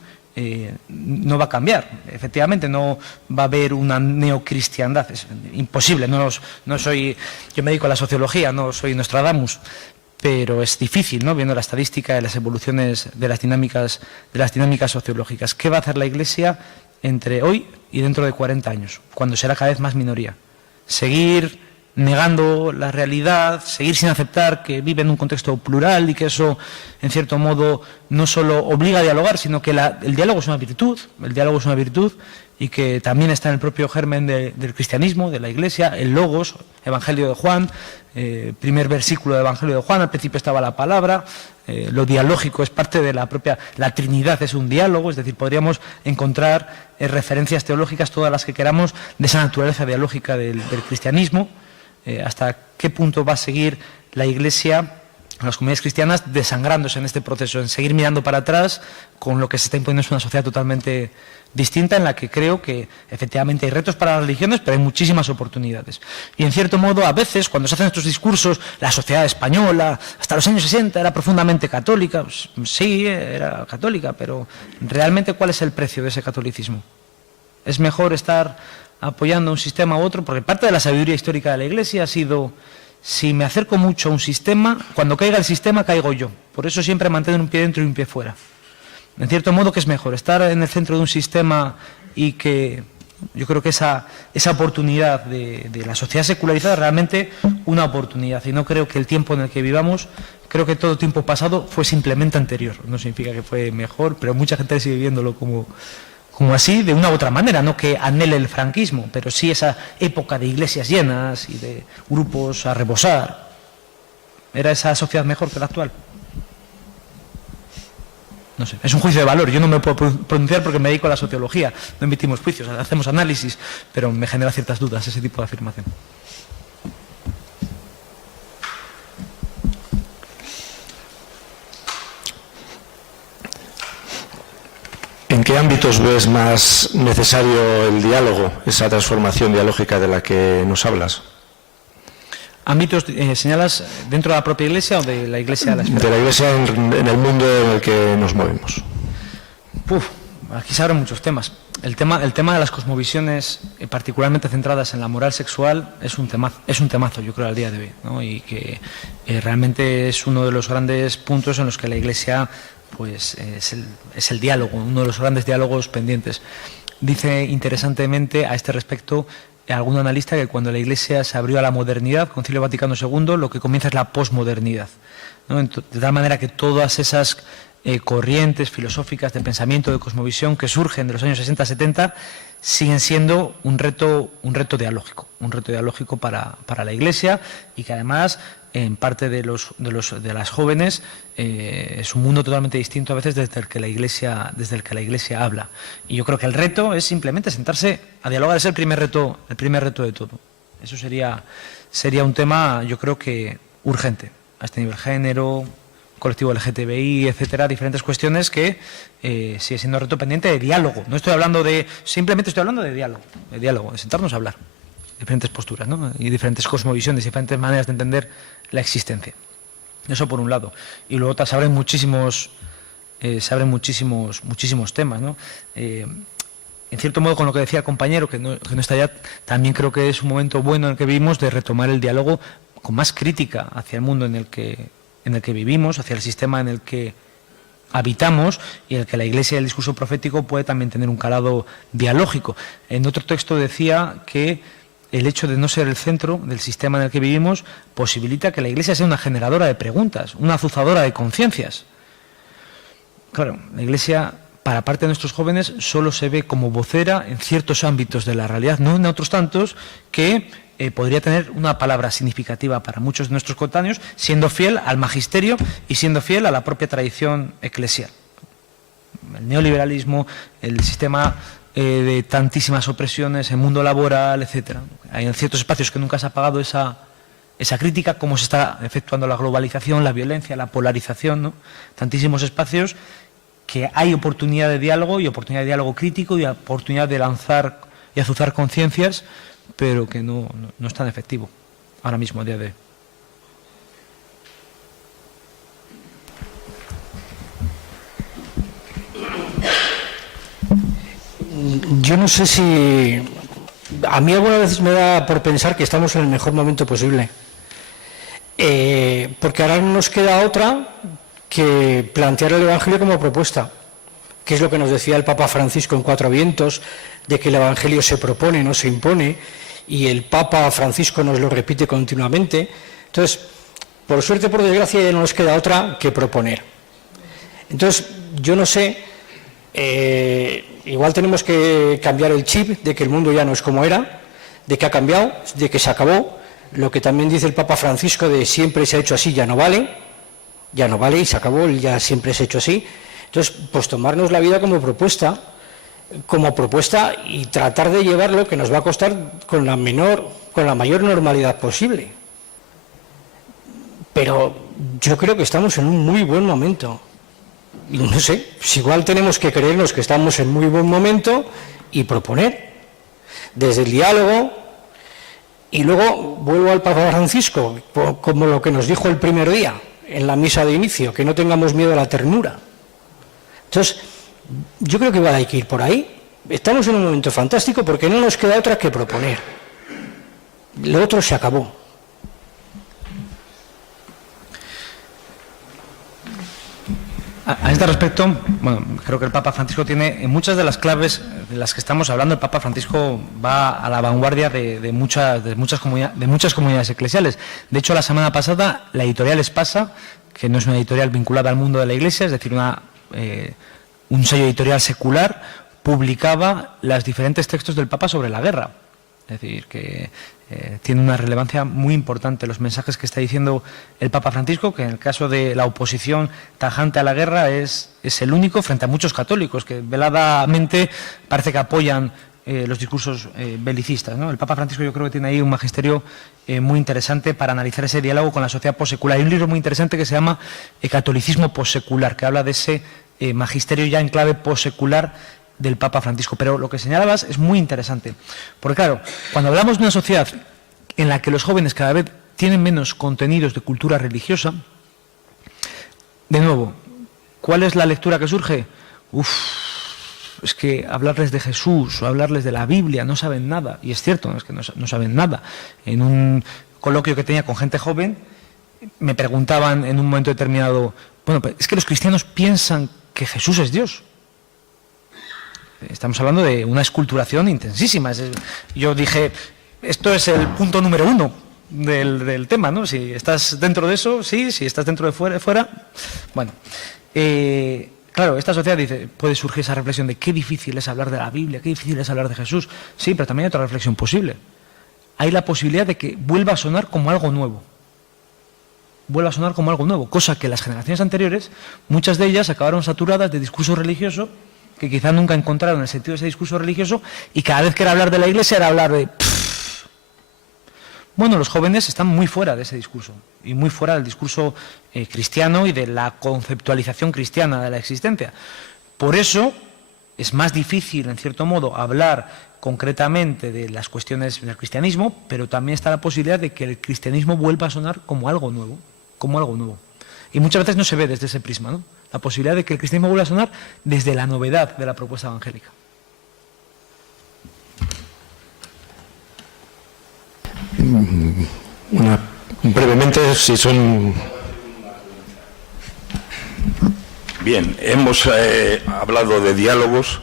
no va a cambiar. Efectivamente, no va a haber una neocristiandad. Es imposible. No soy, yo me dedico a la sociología, no soy Nostradamus, pero es difícil, ¿no? Viendo la estadística de las evoluciones de las dinámicas sociológicas. ¿Qué va a hacer la Iglesia entre hoy y dentro de 40 años, cuando será cada vez más minoría? ¿Seguir negando la realidad, seguir sin aceptar que vive en un contexto plural y que eso, en cierto modo, no solo obliga a dialogar, sino que el diálogo es una virtud, y que también está en el propio germen del cristianismo, de la Iglesia, el Logos, Evangelio de Juan, primer versículo del Evangelio de Juan, al principio estaba la palabra, lo dialógico es parte de la propia, la Trinidad es un diálogo, es decir, podríamos encontrar referencias teológicas, todas las que queramos, de esa naturaleza dialógica del cristianismo. Hasta qué punto va a seguir la Iglesia, las comunidades cristianas, desangrándose en este proceso, en seguir mirando para atrás, con lo que se está imponiendo es una sociedad totalmente distinta, en la que creo que efectivamente hay retos para las religiones, pero hay muchísimas oportunidades. Y en cierto modo, a veces, cuando se hacen estos discursos, la sociedad española, hasta los años 60, era profundamente católica. Pues, sí, era católica, pero realmente, ¿cuál es el precio de ese catolicismo? ¿Es mejor estar apoyando un sistema u otro? Porque parte de la sabiduría histórica de la Iglesia ha sido: si me acerco mucho a un sistema, cuando caiga el sistema caigo yo. Por eso siempre mantener un pie dentro y un pie fuera. En cierto modo, ¿qué es mejor? Estar en el centro de un sistema y que yo creo que esa oportunidad de la sociedad secularizada es realmente una oportunidad. Y no creo que el tiempo en el que vivamos, creo que todo tiempo pasado fue simplemente anterior. No significa que fue mejor, pero mucha gente sigue viéndolo como así, de una u otra manera, no que anhele el franquismo, pero sí esa época de iglesias llenas y de grupos a rebosar. ¿Era esa sociedad mejor que la actual? No sé, es un juicio de valor, yo no me puedo pronunciar porque me dedico a la sociología, no emitimos juicios, hacemos análisis, pero me genera ciertas dudas ese tipo de afirmación. ¿En qué ámbitos ves más necesario el diálogo, esa transformación dialógica de la que nos hablas? ¿Ámbitos señalas dentro de la propia Iglesia o de la Iglesia de la esfera? De la Iglesia en el mundo en el que nos movemos. Aquí se abren muchos temas. El tema de las cosmovisiones, particularmente centradas en la moral sexual, es un temazo, yo creo, al día de hoy, ¿no? Y que realmente es uno de los grandes puntos en los que la Iglesia pues es el diálogo, uno de los grandes diálogos pendientes. Dice interesantemente a este respecto algún analista que cuando la Iglesia se abrió a la modernidad, Concilio Vaticano II, lo que comienza es la posmodernidad, ¿no? De tal manera que todas esas corrientes filosóficas de pensamiento, de cosmovisión que surgen de los años 60-70 siguen siendo un reto dialógico para la Iglesia, y que además en parte de las jóvenes es un mundo totalmente distinto a veces desde el que la Iglesia habla. Y yo creo que el reto es simplemente sentarse a dialogar, es el primer reto de todo. Eso sería un tema, yo creo que urgente, a este nivel: género, colectivo LGTBI, etcétera, diferentes cuestiones que sigue siendo reto pendiente de diálogo. No estoy hablando simplemente estoy hablando de diálogo, de sentarnos a hablar, diferentes posturas, ¿no? Y diferentes cosmovisiones, diferentes maneras de entender la existencia. Eso por un lado. Y luego se abren muchísimos temas, ¿no? En cierto modo, con lo que decía el compañero, que no está ya, también creo que es un momento bueno en el que vivimos de retomar el diálogo con más crítica hacia el mundo en el que vivimos, hacia el sistema en el que habitamos, y en el que la Iglesia y el discurso profético puede también tener un calado dialógico. En otro texto decía que el hecho de no ser el centro del sistema en el que vivimos posibilita que la Iglesia sea una generadora de preguntas, una azuzadora de conciencias. Claro, la Iglesia, para parte de nuestros jóvenes, solo se ve como vocera en ciertos ámbitos de la realidad, no en otros tantos, que podría tener una palabra significativa para muchos de nuestros coetáneos, siendo fiel al magisterio y siendo fiel a la propia tradición eclesial. El neoliberalismo, el sistema de tantísimas opresiones, el mundo laboral, etcétera. Hay en ciertos espacios que nunca se ha apagado esa crítica, cómo se está efectuando la globalización, la violencia, la polarización, ¿no? Tantísimos espacios que hay oportunidad de diálogo, y oportunidad de diálogo crítico, y oportunidad de lanzar y azuzar conciencias, pero que no es tan efectivo ahora mismo, a día de hoy. Yo no sé si... A mí algunas veces me da por pensar que estamos en el mejor momento posible. Porque ahora no nos queda otra que plantear el Evangelio como propuesta, que es lo que nos decía el Papa Francisco en Cuatro Vientos, de que el Evangelio se propone, no se impone, y el Papa Francisco nos lo repite continuamente. Entonces, por suerte, por desgracia, ya no nos queda otra que proponer. Entonces, yo no sé, igual tenemos que cambiar el chip de que el mundo ya no es como era, de que ha cambiado, de que se acabó. Lo que también dice el Papa Francisco de siempre se ha hecho así, ya no vale y se acabó, ya siempre se ha hecho así. Entonces, pues tomarnos la vida como propuesta y tratar de llevarlo, que nos va a costar con la mayor normalidad posible. Pero yo creo que estamos en un muy buen momento. Y no sé, pues igual tenemos que creernos que estamos en muy buen momento y proponer desde el diálogo. Y luego vuelvo al Papa Francisco, como lo que nos dijo el primer día en la misa de inicio, que no tengamos miedo a la ternura. Entonces, yo creo que hay que ir por ahí. Estamos en un momento fantástico porque no nos queda otra que proponer. Lo otro se acabó. A este respecto, bueno, creo que el Papa Francisco tiene, en muchas de las claves de las que estamos hablando, el Papa Francisco va a la vanguardia de muchas comunidades eclesiales. De hecho, la semana pasada, la editorial Espasa, que no es una editorial vinculada al mundo de la Iglesia, es decir, un sello editorial secular, publicaba los diferentes textos del Papa sobre la guerra. Es decir, que tiene una relevancia muy importante los mensajes que está diciendo el Papa Francisco, que en el caso de la oposición tajante a la guerra es el único frente a muchos católicos que veladamente parece que apoyan los discursos belicistas, ¿no? El Papa Francisco yo creo que tiene ahí un magisterio muy interesante para analizar ese diálogo con la sociedad possecular. Hay un libro muy interesante que se llama Catolicismo possecular, que habla de ese magisterio ya en clave possecular del Papa Francisco. Pero lo que señalabas es muy interesante, porque claro, cuando hablamos de una sociedad en la que los jóvenes cada vez tienen menos contenidos de cultura religiosa, de nuevo, ¿cuál es la lectura que surge? Es que hablarles de Jesús o hablarles de la Biblia no saben nada, y es cierto, es que no saben nada. En un coloquio que tenía con gente joven, me preguntaban en un momento determinado, bueno, es que los cristianos piensan que Jesús es Dios. Estamos hablando de una esculturación intensísima. Yo dije, esto es el punto número 1 del tema, ¿no? Si estás dentro de eso, sí, si estás dentro de fuera. Bueno, claro, esta sociedad dice, puede surgir esa reflexión de qué difícil es hablar de la Biblia, qué difícil es hablar de Jesús. Sí, pero también hay otra reflexión posible. Hay la posibilidad de que vuelva a sonar como algo nuevo. Vuelva a sonar como algo nuevo, cosa que las generaciones anteriores, muchas de ellas acabaron saturadas de discurso religioso, que quizá nunca encontraron el sentido de ese discurso religioso, y cada vez que era hablar de la Iglesia era hablar de... Bueno, los jóvenes están muy fuera de ese discurso, y muy fuera del discurso cristiano y de la conceptualización cristiana de la existencia. Por eso es más difícil, en cierto modo, hablar concretamente de las cuestiones del cristianismo, pero también está la posibilidad de que el cristianismo vuelva a sonar como algo nuevo, Y muchas veces no se ve desde ese prisma, ¿no? La posibilidad de que el cristianismo vuelva a sonar desde la novedad de la propuesta evangélica. Brevemente, si son... Bien, hemos hablado de diálogos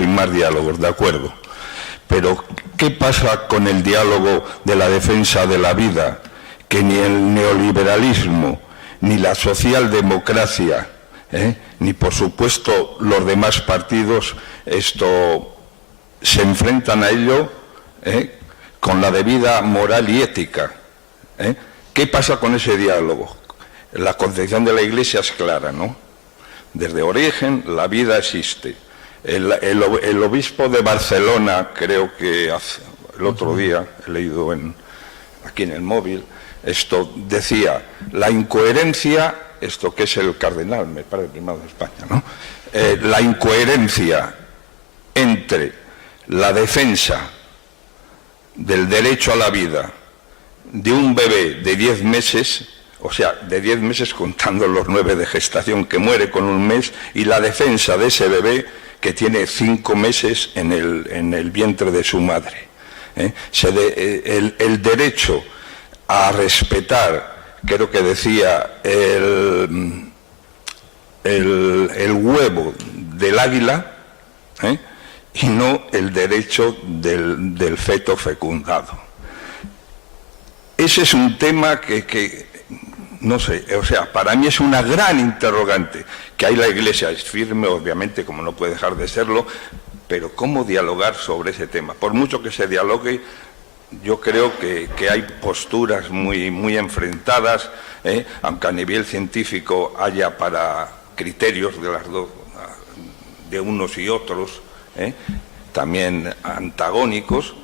y más diálogos, de acuerdo. Pero, ¿qué pasa con el diálogo de la defensa de la vida? Que ni el neoliberalismo, ni la socialdemocracia, ni por supuesto los demás partidos se enfrentan a ello con la debida moral y ética. ¿Qué pasa con ese diálogo? La concepción de la Iglesia es clara, ¿no? Desde origen la vida existe. El obispo de Barcelona, creo que el otro día he leído aquí en el móvil, esto decía, la incoherencia, esto que es el cardenal, me parece, primado de España, ¿no? La incoherencia entre la defensa del derecho a la vida de un bebé de 10 meses, o sea, de 10 meses contando los 9 de gestación, que muere con un mes, y la defensa de ese bebé que tiene 5 meses en el vientre de su madre. El derecho a respetar, creo que decía, el huevo del águila, y no el derecho del feto fecundado. Ese es un tema que no sé, o sea, para mí es una gran interrogante, que ahí la Iglesia es firme, obviamente, como no puede dejar de serlo, pero ¿cómo dialogar sobre ese tema? Por mucho que se dialogue, yo creo que hay posturas muy enfrentadas, aunque a nivel científico haya para criterios de unos y otros, también antagónicos,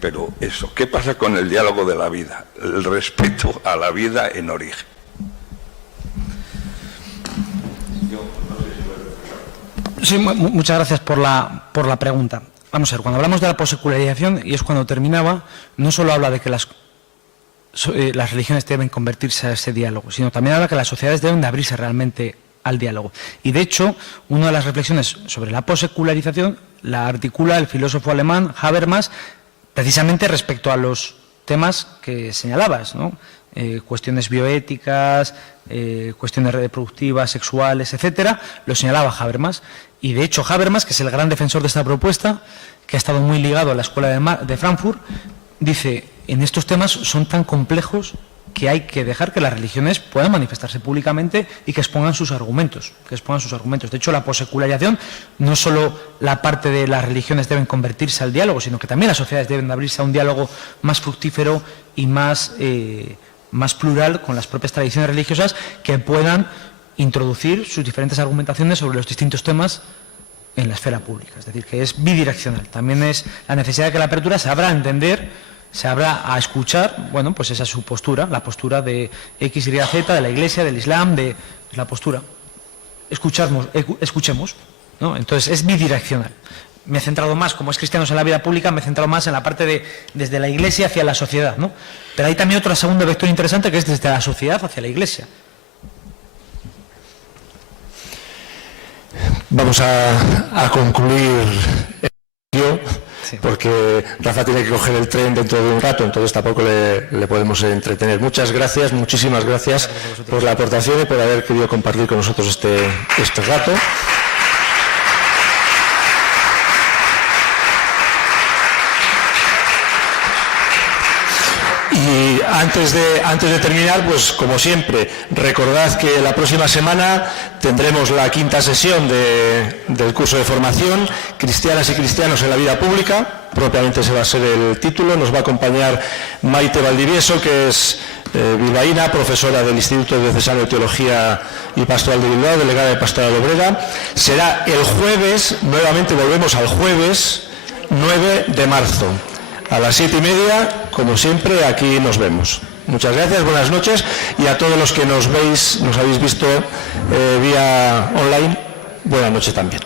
pero eso, ¿qué pasa con el diálogo de la vida? El respeto a la vida en origen. Sí, muchas gracias por la pregunta. Vamos a ver, cuando hablamos de la possecularización, y es cuando terminaba, no solo habla de que las religiones deben convertirse a ese diálogo, sino también habla que las sociedades deben de abrirse realmente al diálogo. Y de hecho, una de las reflexiones sobre la possecularización la articula el filósofo alemán Habermas, precisamente respecto a los temas que señalabas, ¿no? Cuestiones bioéticas, cuestiones reproductivas, sexuales, etcétera, lo señalaba Habermas. Y de hecho Habermas, que es el gran defensor de esta propuesta, que ha estado muy ligado a la escuela de Frankfurt, dice, en estos temas son tan complejos que hay que dejar que las religiones puedan manifestarse públicamente y que expongan sus argumentos. De hecho, la possecularización no solo la parte de las religiones deben convertirse al diálogo, sino que también las sociedades deben abrirse a un diálogo más fructífero y más plural con las propias tradiciones religiosas, que puedan introducir sus diferentes argumentaciones sobre los distintos temas en la esfera pública. Es decir, que es bidireccional. También es la necesidad de que la apertura se abra a entender, se abra a escuchar, bueno, pues esa es su postura, la postura de X, Y, Z, de la Iglesia, del Islam, de la postura. Escuchemos, ¿no? Entonces es bidireccional. Me he centrado más, como es cristianos en la vida pública, me he centrado más en la parte de desde la Iglesia hacia la sociedad, ¿no? Pero hay también otro segundo vector interesante, que es desde la sociedad hacia la Iglesia. Vamos a concluir porque Rafa tiene que coger el tren dentro de un rato, entonces tampoco le podemos entretener. Muchas gracias, muchísimas gracias por la aportación y por haber querido compartir con nosotros este rato. Y antes de terminar, pues como siempre, recordad que la próxima semana tendremos la 5ª sesión del curso de formación, Cristianas y Cristianos en la Vida Pública, propiamente ese va a ser el título. Nos va a acompañar Maite Valdivieso, que es bilbaína, profesora del Instituto Diocesano de Teología y Pastoral de Bilbao, delegada de Pastoral Obrera. Será el jueves, nuevamente volvemos al jueves 9 de marzo. A las 7:30, como siempre, aquí nos vemos. Muchas gracias, buenas noches, y a todos los que nos habéis visto vía online, buenas noches también.